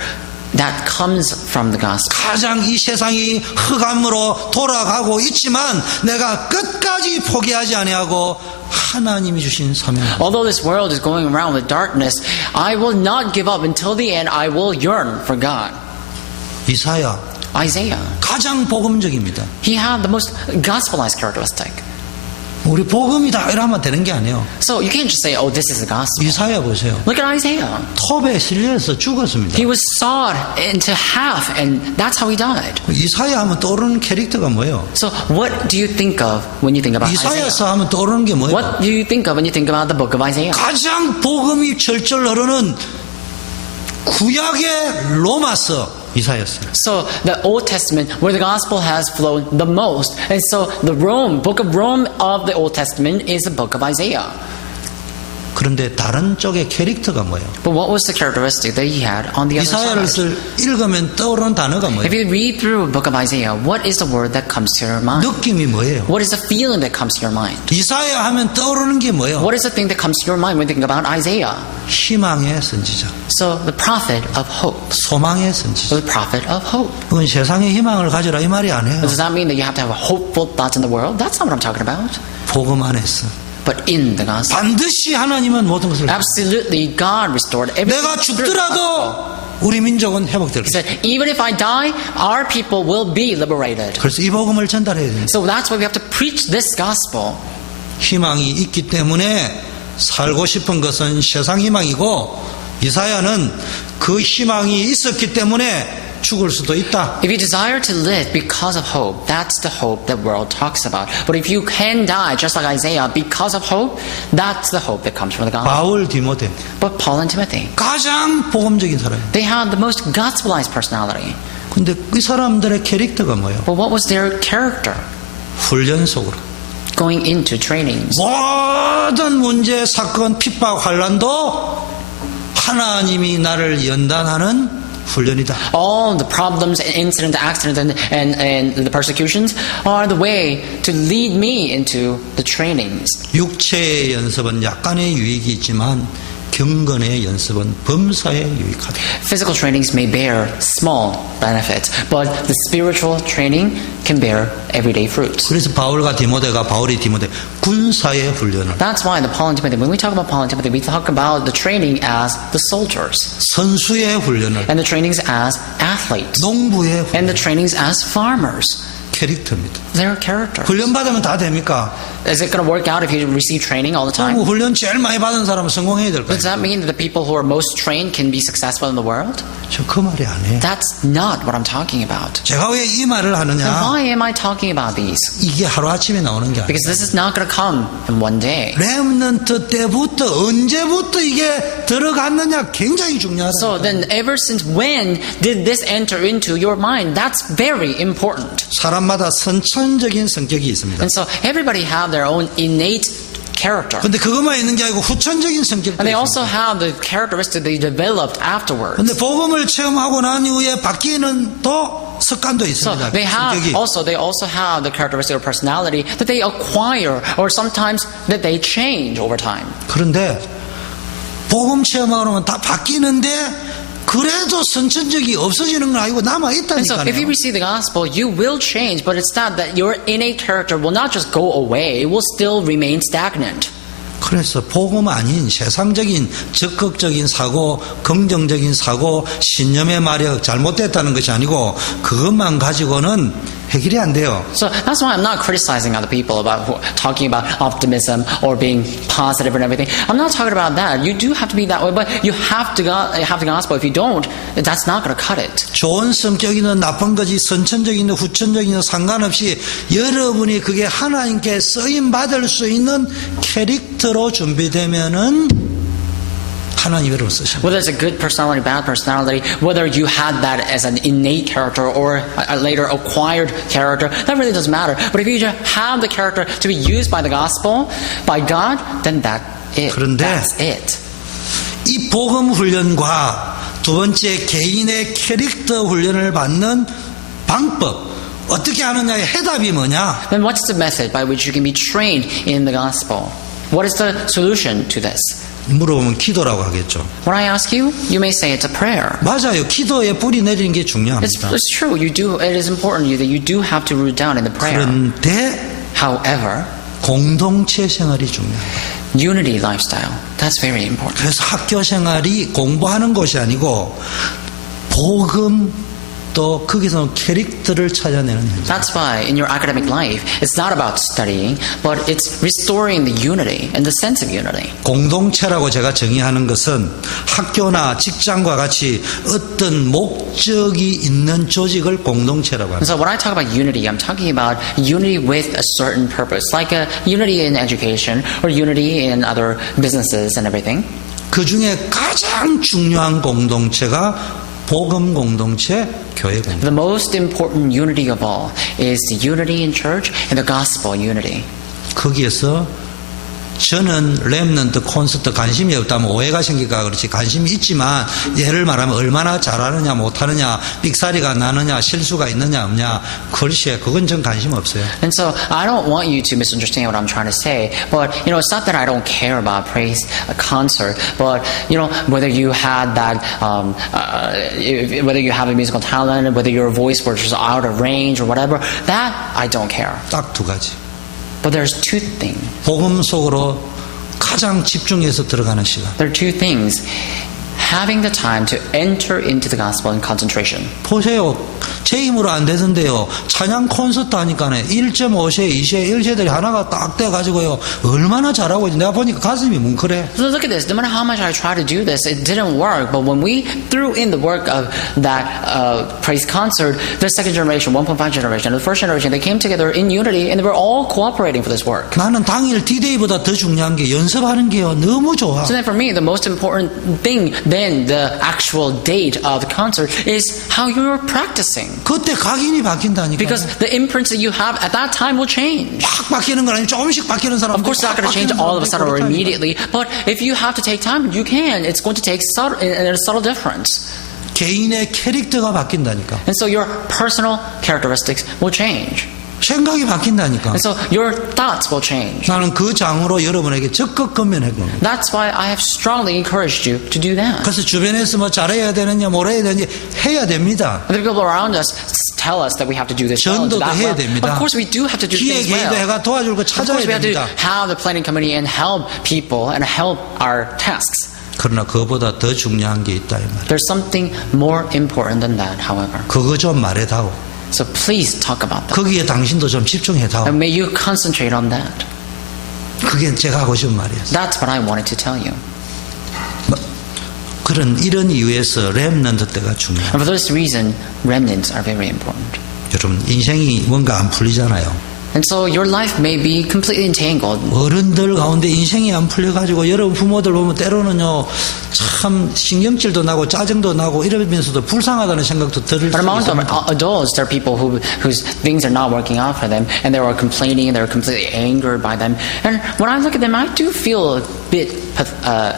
that comes from the gospel. 가장 이 세상이 흑암으로 돌아가고 있지만 내가 끝까지 포기하지 아니하고 하나님이 주신 사명. Although this world is going around with darkness, I will not give up until the end. I will yearn for God. 이사야 Isaiah. 가장 복음적입니다. He had the most gospelized characteristic. 우리 복음이다 이러면 되는 게 아니에요. So you can't just say, oh, this is the gospel. 이사야 보세요. Look at Isaiah. 톱에 실려서 죽었습니다. He was sawed into half, and that's how he died. 이사야 하면 떠오르는 캐릭터가 뭐예요? So what do you think of when you think about Isaiah? 이사야서 하면 떠오르는 게 뭐예요? What do you think of when you think about the book of Isaiah? 가장 복음이 절절 흐르는 구약의 로마서 이사야서요. So the Old Testament, where the gospel has flowed the most, and so the book of Rome of the Old Testament is the book of Isaiah. 그런데 다른 쪽의 캐릭터가 뭐예요? But what was the characteristic that he had on the other 이사야를 side? 읽으면 떠오르는 단어가 If 뭐예요? you read through the book of Isaiah, what is the word that comes to your mind? 느낌이 뭐예요? What is the feeling that comes to your mind? 이사야 하면 떠오르는 게 뭐예요? What is the thing that comes to your mind when you think about Isaiah? 희망의 선지자, So the prophet of hope. 소망의 선지자. The prophet of hope. 그건 세상에 희망을 가져라 이 말이 아니에요. Does that mean that you have to have hopeful thoughts in the world? That's not what I'm talking about. 복음 안에서 But in the gospel. 반드시 하나님은 모든 것을 Absolutely, God restored everything. 내가 죽더라도 우리 민족은 회복될 He 것이다. said, even if I die, our people will be liberated. 그래서 이 복음을 전달해야 됩니다. So that's why we have to preach this gospel. 희망이 있기 때문에 살고 싶은 것은 세상 희망이고 이사야는 그 희망이 있었기 때문에 죽을 수도 있다. If you desire to live because of hope, that's the hope that world talks about. But if you can die just like Isaiah because of hope, that's the hope that comes from the gospel. 바울 디모데 But Paul and Timothy, 가장 복음적인 사람이에요. they had the most gospelized personality. 근데 이 사람들의 캐릭터가 뭐예요? But what was their character 훈련 속으로 going into trainings? 모든 문제, 사건, 핍박, 환란도 하나님이 나를 연단하는 훈련이다. All the problems and incidents, accidents, and the persecutions are the way to lead me into the trainings. 육체의 연습은 약간의 유익이 있지만 경건의 연습은 범사에 유익하다. Physical trainings may bear small benefits, but the spiritual training can bear everyday fruits. 그래서 바울이 디모데 군사의 훈련을 That's why the Paul and Timothy, when we talk about Paul and Timothy, we talk about the training as the soldiers, 선수의 훈련을 and the trainings as athletes, 농부의 and 훈련 the trainings as farmers. 캐릭터입니다. Their characters. 훈련 받으면 다 됩니까? Is it going to work out if you receive training all the time? 훈련 제일 많이 받은 사람은 성공해야 될 거예요. Does that mean that the people who are most trained can be successful in the world? 저 그 말이 아니에요. That's not what I'm talking about. 제가 왜 이 말을 Then 하느냐? why am I talking about these? 이게 하루아침에 나오는 게 아니에요. Because this is not going to come in one day. 렘넌트 때부터 언제부터 이게 들어갔느냐 굉장히 중요하다. So then ever since when did this enter into your mind? That's very important. 사람마다 선천적인 성격이 있습니다. And so everybody have their own innate character. 근데 그것만 있는 게 아니고 후천적인 성격도 And they 있습니다. also have the characteristic they developed afterwards. 근데 복음을 체험하고 난 이후에 바뀌는 또 습관도 So 있습니다. they 성격이. also have the characteristic of personality that they acquire or sometimes that they change over time. 그런데 복음 체험하고 나면 다 바뀌는데 그래도 선천적이 없어지는 건 아니고 남아 And so if you 있다니까요. receive the gospel, you will change, but it's not that your innate character will not just go away, it will still remain stagnant. 그래서 복음 아닌 세상적인 적극적인 사고, 긍정적인 사고, 신념의 마력 잘못됐다는 것이 아니고 그것만 가지고는 해결이 안 돼요. So that's why I'm not criticizing other people about talking about optimism or being positive and everything. I'm not talking about that. You do have to be that way, but you have to have the gospel. If you don't, that's not going to cut it. 좋은 성격이든 나쁜 것이 선천적이든 후천적이든 상관없이 여러분이 그게 하나님께 쓰임 받을 수 있는 캐릭터로 준비되면은 하나님 여러분 쓰셔. Whether it's a good personality, bad personality, whether you had that as an innate character or a later acquired character, that really doesn't matter. But if you just have the character to be used by the gospel, by God, then that's it. 이 복음 훈련과 두 번째 개인의 캐릭터 훈련을 받는 방법 어떻게 하느냐의 해답이 뭐냐? Then what's the method by which you can be trained in the gospel? What is the solution to this? 물어보면 기도라고 하겠죠. When I ask you, you may say it's a prayer. 맞아요. 기도에 뿌리 내리는 게 중요합니다. It's true. It is important that you do have to root down in the prayer. 그런데 However, 공동체 생활이 중요합니다. unity lifestyle, that's very important. 그래서 학교 생활이 공부하는 것이 아니고 복음 또 거기서 캐릭터를 찾아내는 현장. That's why in your academic life, it's not about studying, but it's restoring the unity and the sense of unity. 공동체라고 제가 정의하는 것은 학교나 직장과 같이 어떤 목적이 있는 조직을 공동체라고 And 합니다. so when I talk about unity, I'm talking about unity with a certain purpose, like a unity in education or unity in other businesses and everything. 그 중에 가장 중요한 공동체가 복음 공동체, 교회 공동체. The most important unity of all is the unity in church and the gospel unity. 거기에서 저는 렘넌트 콘서트 관심이 없다면 오해가 생길까 그렇지 관심이 있지만 예를 말하면 얼마나 잘하느냐 못하느냐 삑사리가 나느냐 실수가 있느냐 없냐 글쎄 그건 전 관심 없어요. And so I don't want you to misunderstand what I'm trying to say, but it's not that I don't care about praise a concert, but whether you had that, whether you have a musical talent, whether your voice was just out of range or whatever, that I don't care. 딱 두 가지. But there's two things. 복음 속으로 가장 집중해서 들어가는 시간. There are two things. Having the time to enter into the gospel in concentration. 보세요. 제 힘으로 안 되던데요. 찬양 콘서트 하니까네 1.5세, 2세, 1세들이 하나가 딱 돼가지고요. 얼마나 잘하고 있는지 내가 보니까 가슴이 뭉클해. So look at this. No matter how much I try to do this, it didn't work. But when we threw in the work of that praise concert, the second generation, 1.5 generation, and the first generation, they came together in unity and they were all cooperating for this work. 나는 당일 D-Day보다 더 중요한 게 연습하는 게요. 너무 좋아. So then for me, the most important thing than the actual date of the concert is how you're practicing. 그때 각인이 바뀐다니까. Because the imprints that you have at that time will change. 확 바뀌는 건 아니고 조금씩 바뀌는 사람. Of course, it's not going to change all of a sudden or immediately. But if you have to take time, you can. It's going to take a subtle difference. 개인의 캐릭터가 바뀐다니까. And so your personal characteristics will change. 생각이 바뀐다니까. And so your thoughts will change. 나는 그 장으로 여러분에게 적극 권면할 겁니다. That's why I have strongly encouraged you to do that. 그래서 주변에서 뭐 잘해야 되느냐 뭐해야 되느냐 해야 됩니다. The people around us tell us that we have to do this well, do 전도도 that 해야 well. 됩니다. Of course, we do have to do 기획 things well. 회의도 해가 도와줄 거 Of 찾아야 course, we have to 됩니다. have the planning committee and help people and help our tasks. 그러나 그거보다 더 중요한 게 있다 이 말. There's something more important than that, however. 그거 좀 말해다오. So please talk about that. 거기에 당신도 좀 집중해다오. And may you concentrate on that. 그게 제가 하고 싶은 말이었어요. That's what I wanted to tell you. 이런 이유에서 렘넌트 때가 중요해요. And for this reason, remnants are very important. 여러분 인생이 뭔가 안 풀리잖아요. And so your life may be completely entangled. 어른들 가운데 인생이 안 풀려가지고 여러분 부모들 보면 때로는요 참 신경질도 나고 짜증도 나고 이러면서도 불쌍하다는 생각도 들을 수 But among the 있습니다. adults, there are people whose things are not working out for them, and they are complaining, and they're completely angered by them. And when I look at them, I do feel a bit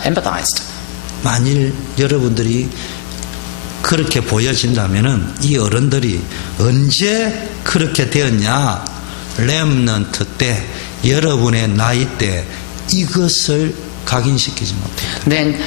empathized. 만일 여러분들이 그렇게 보여진다면은 이 어른들이 언제 그렇게 되었냐? 렘넌트 때 여러분의 나이 때 이것을 각인시키지 못했다. Then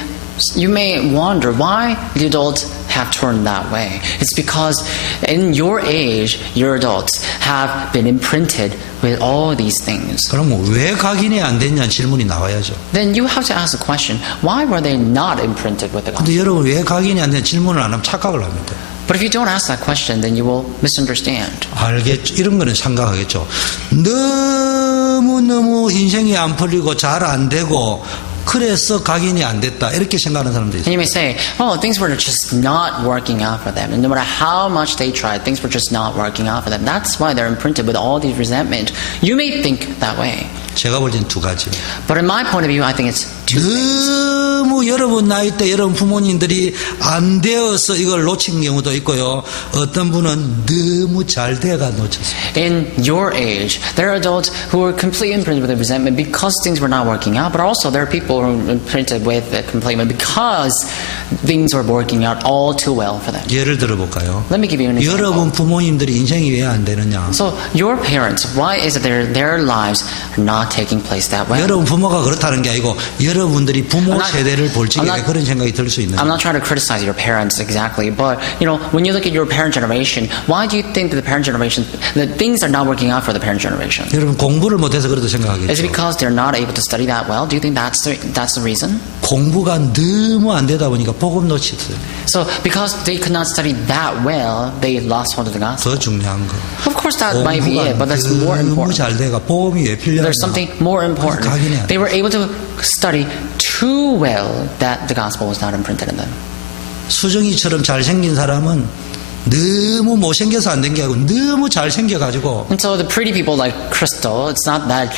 you may wonder why the adults have turned that way. It's because in your age, your adults have been imprinted with all these things. 그럼 왜 각인이 안 됐냐는 질문이 나와야죠. Then you have to ask the question, why were they not imprinted with the gospel? 근데 여러분 왜 각인이 안 되냐 질문을 안 하면 착각을 합니다. But if you don't ask that question, then you will misunderstand. 알겠죠. 이런 거는 생각하겠죠. 너무너무 인생이 안 풀리고 잘 안 되고 그래서 각인이 안 됐다. 이렇게 생각하는 사람도 And 있어요. you may say, oh, things were just not working out for them. And no matter how much they tried, things were just not working out for them. That's why they're imprinted with all these resentment. You may think that way. 제가 볼 땐 두 가지. But in my point of view, I think it's two things. 너무 여러분 나이 때 여러분 부모님들이 안 되어서 이걸 놓친 경우도 있고요. 어떤 분은 너무 잘 돼가 놓쳤어요. In your age, there are adults who are completely imprinted with resentment because things were not working out, but also there are people who are imprinted with complaint because things were working out all too well for them. 예를 들어 볼까요? Let me give you an example. 여러분 부모님들이 인생이 왜 안 되느냐? So your parents, why is it their lives are not taking place that way? 여러분 부모가 그렇다는 게 아니고 여러분 여러분들이 부모 I'm not- 세대를 볼 적에 I'm not- 그런 생각이 들 수 있는 I'm 거예요. not trying to criticize your parents exactly, but when you look at your parent generation, why do you think that the parent generation, that things are not working out for the parent generation? 여러분 공부를 못해서 그래도 Is it 생각하겠죠. because they're not able to study that well? Do you think that's the reason? 공부가 너무 안 되다 보니까 복음 놓쳤어요. So because they could not study that well, they lost hold of the gospel. 더 중요한 거. Of course, that might be it, but that's more 너무 important. 잘 돼가 복음이 왜 필요하냐. There's something more important. 각인해야 돼. They were able to study too well that the gospel was not imprinted in them. 수정이처럼 잘생긴 사람은 너무 못생겨서 안 된 게 아니고 너무 잘생겨가지고 And so the pretty people like Crystal, it's not that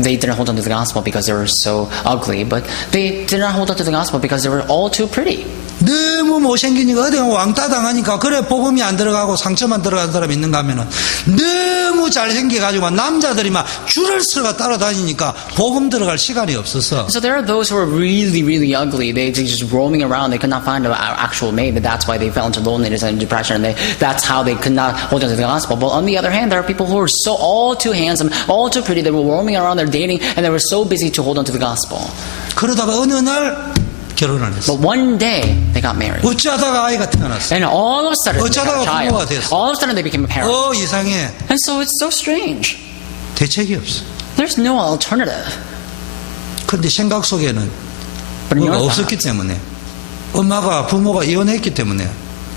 they didn't hold on to the gospel because they were so ugly, but they did not hold on to the gospel because they were all too pretty. 너무 못생기니까 어디 가면 왕따 당하니까 그래 복음이 안 들어가고 상처만 들어간 사람이 있는가 하면은 너무 잘생겨가지고 남자들이 막 줄을 서가 따라다니니까 복음 들어갈 시간이 없었어. So there are those who are really, really ugly. They're just roaming around. They could not find an actual mate. And that's why they fell into loneliness and depression. And that's how they could not hold on to the gospel. But on the other hand, there are people who are so all too handsome, all too pretty. They were roaming around, they're dating, and they were so busy to hold on to the gospel. 그러다가 어느 날 결혼을 했어. But one day, they got married. 어쩌다가 아이가 태어났어. And all of a sudden, they had a 어쩌다가 부모가 child. 됐어. All of a sudden, they became a parent. 이상해. And so it's so strange. 대책이 없어. There's no alternative. 그런데 생각 속에는 But in 뭐가 your 없었기 thoughts, 때문에 부모가 이혼했기 때문에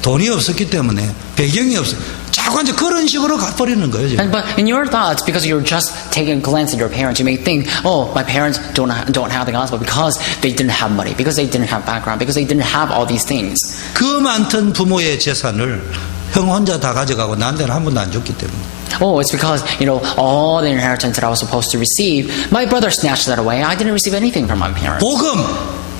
돈이 없었기 때문에 배경이 없어. 자꾸 이제 그런 식으로 가버리는 거예요. 지금. but in your thoughts, because you're just taking a glance at your parents, you may think, oh, my parents don't have the gospel because they didn't have money, because they didn't have background, because they didn't have all these things. 그 많던 부모의 재산을 형 혼자 다 가져가고 나한테는 한 번도 안 줬기 때문에. Oh, it's because, all the inheritance that I was supposed to receive, my brother snatched that away. I didn't receive anything from my parents. 복음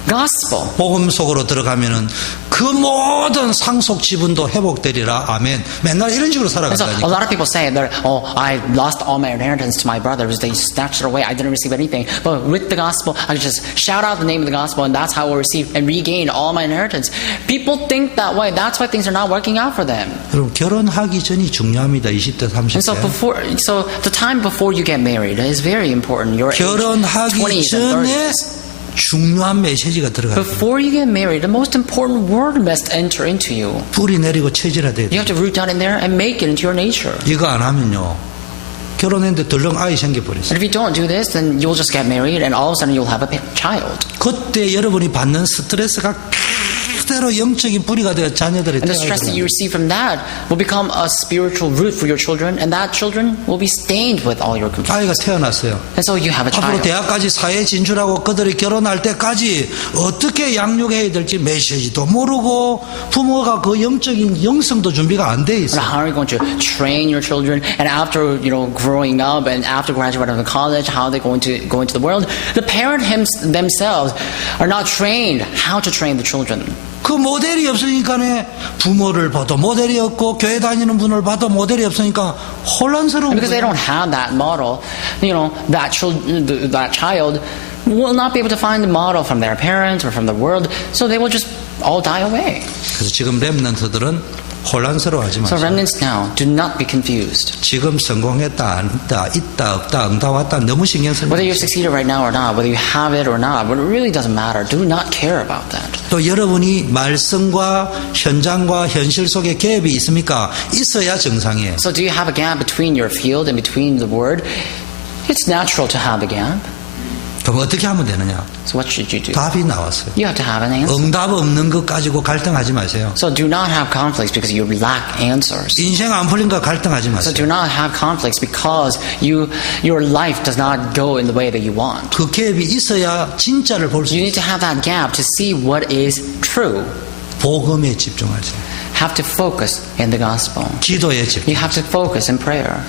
Gospel. 복음 속으로 들어가면은 그 모든 상속 지분도 회복되리라. 아멘. 맨날 이런 식으로 And so a 살아간다니까. lot of people say that, oh, I lost all my inheritance to my brothers. They snatched it away. I didn't receive anything. But with the gospel, I just shout out the name of the gospel, and that's how we'll receive and regain all my inheritance. People think that way. That's why things are not working out for them. 여러분 결혼하기 전이 중요합니다. 20대, And so 30대. so the time before you get married is very important. Your age, 결혼하기 20s and 전에 30s. 중요한 메시지가 들어가요. Before you get married, the most important word must enter into you. 뿌리 내리고 체질화돼야 You 돼. have to root down in there and make it into your nature. 이거 안 하면요. 결혼했는데 덜렁 아이 생겨버렸어요. And if you don't do this, then you'll just get married and all of a sudden you'll have a child. 그때 여러분이 받는 스트레스가 그대로 영적인 뿌리가 되어 자녀들의 And the stress that you receive from that will become a spiritual root for your children, and that children will be stained with all your complaints. 아이가 태어났어요. And so you have a 앞으로 child. 대학까지 사회에 진출하고 그들이 결혼할 때까지 어떻게 양육해야 될지 메시지도 모르고 부모가 그 영적인 영성도 준비가 안 돼 And 있어. how are you going to train your children? And after growing up and after graduating from college, how are they going to go into the world? The parent themselves are not trained how to train the children. 그 모델이 없으니까네 부모를 봐도 모델이 없고 교회 다니는 분을 봐도 모델이 없으니까 혼란스러운 Because they 거예요. don't have that model, that child will not be able to find the model from their parents or from the world, so they will just all die away. 그래서 지금 렘넌트들은 혼란스러워하지 So 마세요. remnants now, do not be confused. 지금 성공했다 안 했다 있다 없다 응다 왔다 너무 신경 쓰는 Whether 거예요. you've succeeded right now or not, whether you have it or not, but it really doesn't matter. Do not care about that. 또 여러분이 말씀과 현장과 현실 속에 갭이 있습니까? 있어야 정상이에요. So do you have a gap between your field and between the word? It's natural to have a gap. 그럼 어떻게 하면 되느냐? So what should you do? 답이 나왔어요. You have to have an answer. 응답 없는 것 가지고 갈등하지 마세요. So do not have conflicts because you lack answers. 인생 안 풀린 거 갈등하지 So 마세요. do not have conflicts because your life does not go in the way that you want. 그 갭이 있어야 진짜를 볼 수 You 있어요. need to have that gap to see what is true. 복음에 집중하세요. Have to focus in the gospel. 기도에 집중. You have to focus in prayer.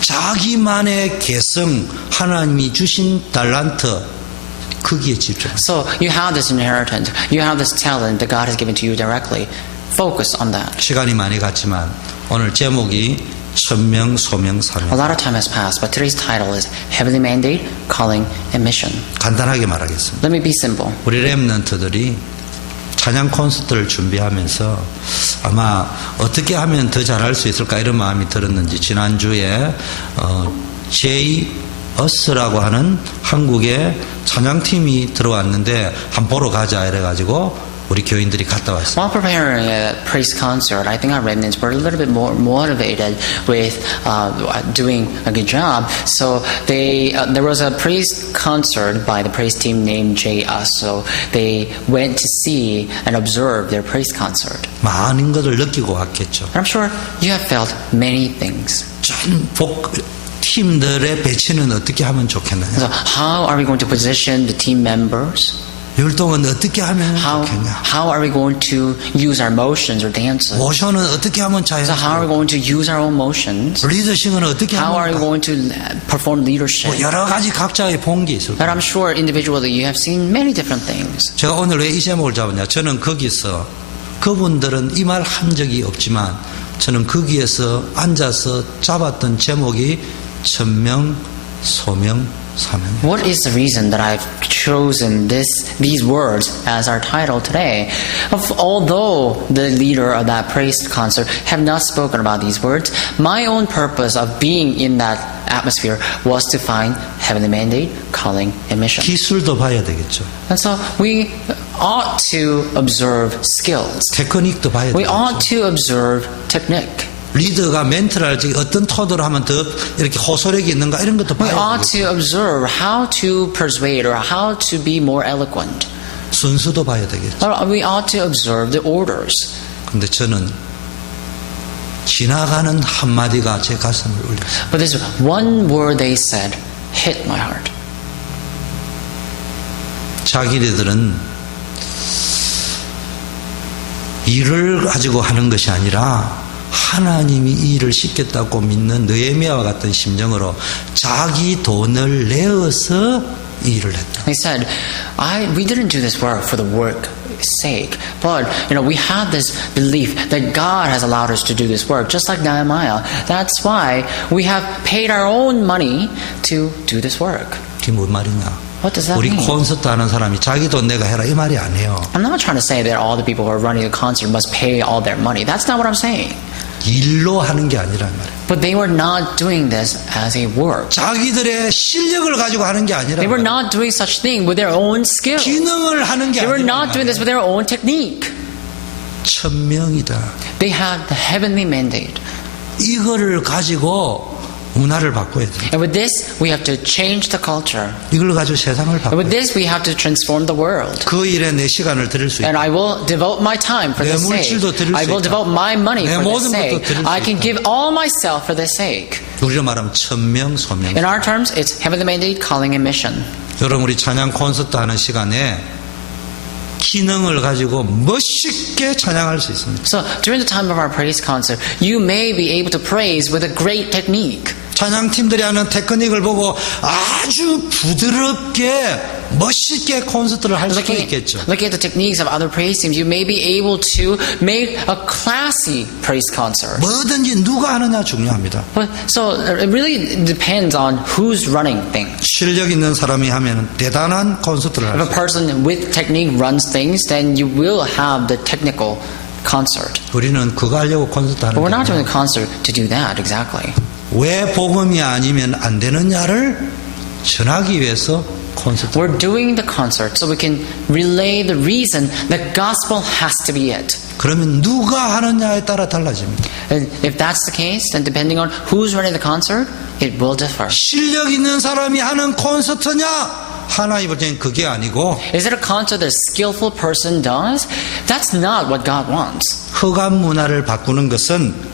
자기만의 개성, 하나님이 주신 달란트, 거기에 집중. So you have this inheritance. You have this talent that God has given to you directly. Focus on that. 시간이 많이 갔지만 오늘 제목이 천명, 소명, A 사명. lot of time has passed, but today's title is Heavenly Mandate, Calling, and Mission. 간단하게 말하겠습니다. Let me be simple. 우리 렘넌트들이 찬양 콘서트를 준비하면서 아마 어떻게 하면 더 잘할 수 있을까 이런 마음이 들었는지 지난주에 J 어스라고 하는 한국의 찬양팀이 들어왔는데 한번 보러 가자 이래가지고 우리 교인들이 갔다 왔어요. While preparing a praise concert, I think our remnants were a little bit more motivated with doing a good job. So there was a praise concert by the praise team named J.Us. So they went to see and observe their praise concert. 많은 것을 느끼고 왔겠죠. I'm sure you have felt many things. 팀들의 배치는 어떻게 하면 좋겠느냐? So how are we going to position the team members? 율동은 어떻게 하면 좋겠냐? How are we going to use our motions or dances? 모션은 어떻게 하면 So how are we 자연스러워? going to use our own motions? 리더싱은 어떻게 How are we 하면 going to perform leadership? 뭐 여러 가지 각자의 본 게 있을 But 거예요. I'm sure individually you have seen many different things. 제가 오늘 왜 이 제목을 잡았냐? 저는 거기서 그분들은 이 말 한 적이 없지만 저는 거기에서 앉아서 잡았던 제목이 천명, 소명, 사명. What is the reason that I've chosen these words as our title today? Although the leader of that praise concert have not spoken about these words, my own purpose of being in that atmosphere was to find heavenly mandate, calling, and mission. 기술도 봐야 되겠죠. And so we ought to observe skills. 테크닉도 봐야 We 되겠죠. ought to observe technique. 리더가 멘트를 할지 어떤 토도로 하면 더 이렇게 호소력이 있는가 이런 것도 We 봐야 ought 되겠죠. to observe how to persuade or how to be more eloquent. 순수도 봐야 되겠죠. Or we ought to observe the orders. 근데 저는 지나가는 한마디가 제 가슴을 울렸어요. But this one word they said hit my heart. 자기네들은 일을 가지고 하는 것이 아니라 하나님이 이 일을 시켰다고 믿는 느헤미야와 같은 심정으로 자기 돈을 내어서 이 일을 했다. They said, we didn't do this work for the work's sake, but we had this belief that God has allowed us to do this work, just like Nehemiah. That's why we have paid our own money to do this work. 그게 뭔 말이냐? What does that 우리 mean? 콘서트 하는 사람이 자기 돈 내가 해라 이 말이 아니에요. I'm not trying to say that all the people who are running the concert must pay all their money. That's not what I'm saying. 일로 하는 게 아니란 말이에요. But they were not doing this as a work. 자기들의 실력을 가지고 하는 게 아니라 They were not doing such thing with their own skill. 기능을 하는 게 They were 아니라 not doing this with their own technique. 천명이다. They had the heavenly mandate. 이거를 가지고 문화를 바꿔야 돼. And with this, we have to change the culture. 이걸 가지고 세상을 And 바꿔야 with 돼. this, we have to transform the world. 그 일에 내 시간을 드릴 수 있다. And I will devote my time for 내 this sake. 물질도 드릴 I 수 will 있다. devote my money 내 for this 모든 sake. 것도 드릴 수 I can 있다. give all myself for this sake. 우리로 말하면 천명, 소명. In our terms, it's heavenly mandate, calling, and mission. 여러분 우리 찬양 콘서트 하는 시간에 기능을 가지고 멋있게 찬양할 수 있습니다. So during the time of our praise concert, you may be able to praise with a great technique. 찬양팀들이 하는 테크닉을 보고 아주 부드럽게 멋있게 콘서트를 할 수도 있겠죠. Looking at the techniques of other praise teams, you may be able to make a classy praise concert. 뭐든지 누가 하느냐 중요합니다. So it really depends on who's running things. 실력 있는 사람이 하면 대단한 콘서트를 할 If 수 a 있어요. person with technique runs things, then you will have the technical concert. 우리는 그거 하려고 콘서트 하는 But we're 게 not doing 아니에요. the concert to do that exactly. 왜 복음이 아니면 안 되느냐를 전하기 위해서 콘서트. We're doing the concert so we can relay the reason the gospel has to be it. 그러면 누가 하느냐에 따라 달라집니다. And if that's the case, then depending on who's running the concert, it will differ. 실력 있는 사람이 하는 콘서트냐? 하나님 볼 때는 그게 아니고 Is it a concert that a skillful person does? That's not what God wants. 흑암 문화를 바꾸는 것은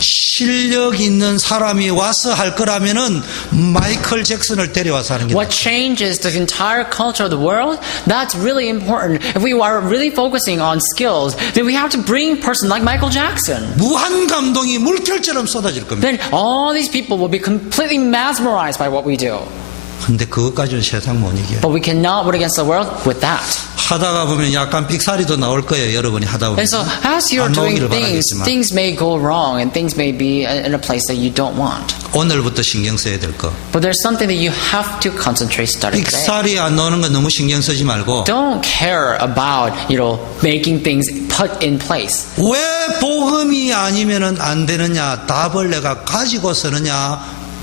실력 있는 사람이 와서 할 거라면은 마이클 잭슨을 데려와서 하는 게 What changes the entire culture of the world? That's really important. If we are really focusing on skills, then we have to bring a person like Michael Jackson. 무한 감동이 물결처럼 쏟아질 겁니다. Then all these people will be completely mesmerized by what we do. 근데 그것까지는 세상 못 이겨요. But we cannot win against the world with that. 하다가 보면 약간 삑사리도 나올 거예요. 여러분이 하다 보면. And so as you're 안 doing 나오기를 things, 바라겠지만 things may go wrong and things may be in a place that you don't want. 오늘부터 신경 써야 될 거. But there's something that you have to concentrate starting today. 삑사리 안 나오는 거 너무 신경 쓰지 말고 Don't care about, making things put in place. 왜 복음이 아니면은 안 되느냐 답을 내가 가지고 서느냐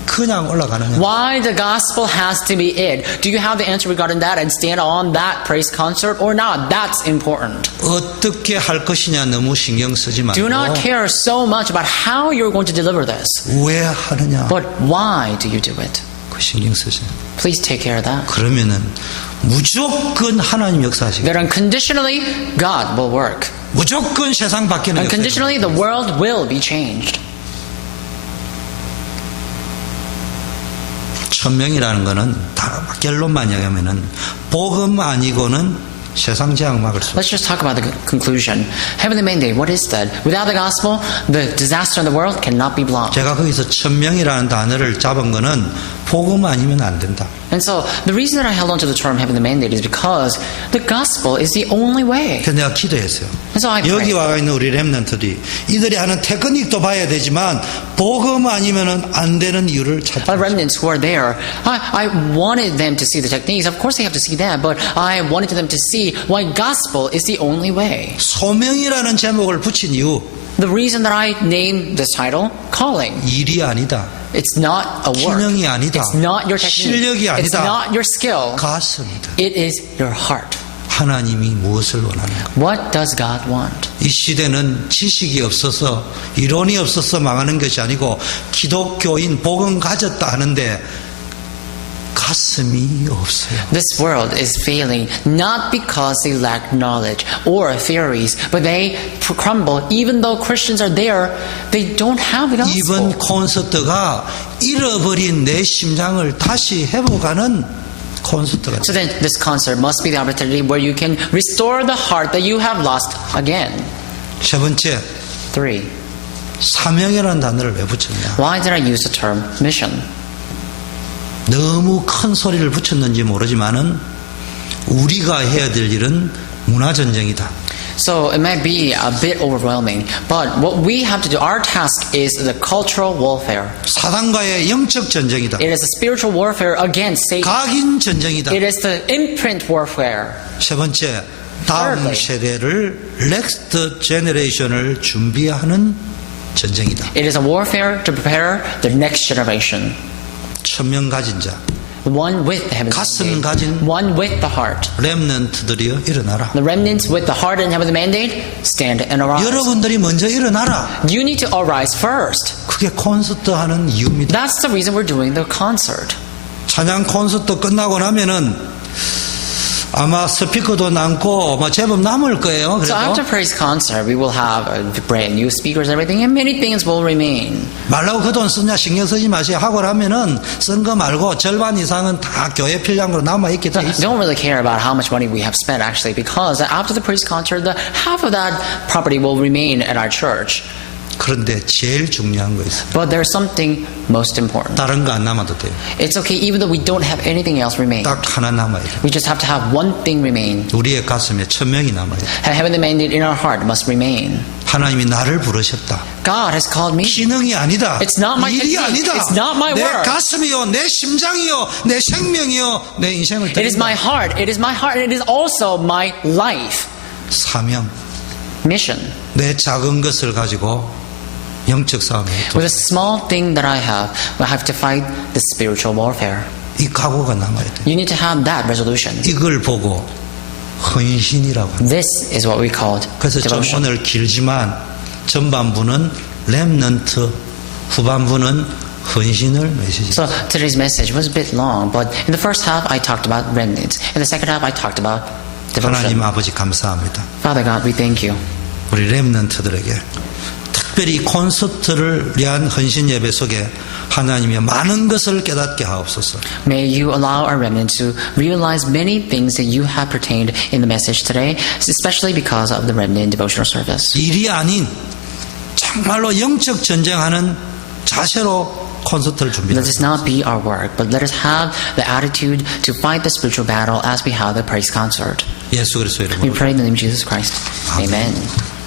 그냥 올라가느냐? Why the gospel has to be it? Do you have the answer regarding that and stand on that praise concert or not? That's important. 어떻게 할 것이냐 너무 신경 쓰지 Do not 말고 care so much about how you're going to deliver this. 왜 하느냐? But why do you do it? 그 신경 쓰지. Please take care of that. 그러면은 무조건 하나님 역사하시고 That unconditionally, God will work. 무조건 세상 바뀌는 역사. Unconditionally, the world will be changed. 1000명이라는 거는 다 결론만 얘기하면은 복음 아니고는 세상 재앙 막을 수 없어요. Let's just talk about the conclusion. Heavenly mandate, what is that? Without the gospel, the disaster in the world cannot be blocked. 제가 거기서 1000명이라는 단어를 잡은 거는 복음 아니면 안 된다. And so, the reason that I held on to the term heavenly mandate is because the gospel is the only way. 그래서 내가 기도했어요. And so I 여기 prayed. 와 있는 우리 렘넌트들이 이들이 하는 테크닉도 봐야 되지만 복음 아니면은 안 되는 이유를 The 찾아. remnants who are there, I wanted them to see the techniques. Of course, they have to see that, but I wanted them to see why gospel is the only way. 소명이라는 제목을 붙인 이유 The reason that I named this title, calling. 일이 아니다. It's not a work. 기능이 아니다. It's not your technique. 실력이 It's 아니다. not your skill. 가슴이다. It is your heart. 하나님이 무엇을 원하는가? What does God want? 이 시대는 지식이 없어서 이론이 없어서 망하는 것이 아니고 기독교인 복음 가졌다 하는데 가슴이 없어요. This world is failing not because they lack knowledge or theories, but they crumble. Even though Christians are there, they don't have the gospel. 이번 콘서트가 잃어버린 내 심장을 다시 회복하는 콘서트가 So then, this concert must be the opportunity where you can restore the heart that you have lost again. 세 번째 3. 사명이라는 단어를 왜 붙였냐? Why did I use the term mission? 너무 큰 소리를 붙였는지 모르지만은 우리가 해야 될 일은 문화전쟁이다. So it might be a bit overwhelming, but what we have to do, our task is the cultural warfare. 사단과의 영적 전쟁이다. It is a spiritual warfare against Satan. 각인 전쟁이다. It is the imprint warfare. 세 번째, 다음 Thirdly. 세대를 넥스트 제너레이션을 준비하는 전쟁이다. It is a warfare to prepare the next generation. 천명 가진 자, One with the heavenly 가슴 mandate. 가진 One with the heart. 렘넌트들이여 일어나라. The remnants with the heart and heavenly mandate, stand and arise. 여러분들이 먼저 일어나라. You need to arise first. 그게 콘서트 하는 이유입니다. That's the reason we're doing the concert. 찬양 콘서트 끝나고 나면은 아마 스피커도 남고 뭐 제법 남을 거예요. So 그래도 after praise concert, we will have brand new speakers and everything, and many things will remain. 말라고 그 돈 쓰냐 신경 쓰지 마세요. 하고 나면은 쓴 거 말고 절반 이상은 다 교회 필량으로 남아 있게 돼 있어. Don't really care about how much money we have spent actually, because after the praise concert, half of that property will remain at our church. 그런데 제일 중요한 거 있어요. But there's something most important. 다른 거 안 남아도 돼요. It's okay even though we don't have anything else remain. 딱 하나 남아야 돼요. We just have to have one thing remain. 우리의 가슴에 1000명이 남아야 돼요. Heavenly mandate in our heart must remain. 하나님이 나를 부르셨다. God has called me. 기능이 아니다. It's not my 일이 technique. 아니다. It's not my 내 work. 가슴이요, 내 심장이요, 내 생명이요, 내 인생을 It is my 드린다. heart. It is my heart. And it is also my life. 사명. Mission. 내 작은 것을 가지고 영적 싸움에 With a small thing that I have to fight the spiritual warfare. 이 각오가 남아야 돼. You need to have that resolution. 이걸 보고 헌신이라고 합니다. This is what we called 그래서 좀 devotion. 오늘 길지만 전반부는 렘넌트, 후반부는 헌신을 메시지. So today's message was a bit long, but in the first half I talked about remnants. In the second half I talked about 하나님 devotion. 아버지 감사합니다. Father God, we thank you. 우리 렘넌트들에게 특별히 콘서트를 위한 헌신 예배 속에 하나님의 많은 것을 깨닫게 하옵소서. May you allow our remnant to realize many things that you have pertained in the message today, especially because of the remnant devotional service. 일이 아닌 정말로 영적 전쟁하는 자세로 콘서트를 Let 준비합니다. this not be our work, but let us have the attitude to fight the spiritual battle as we have the praise concert. 예수 그리스도 We 이름으로. pray in the name of Jesus Christ. Amen. Amen.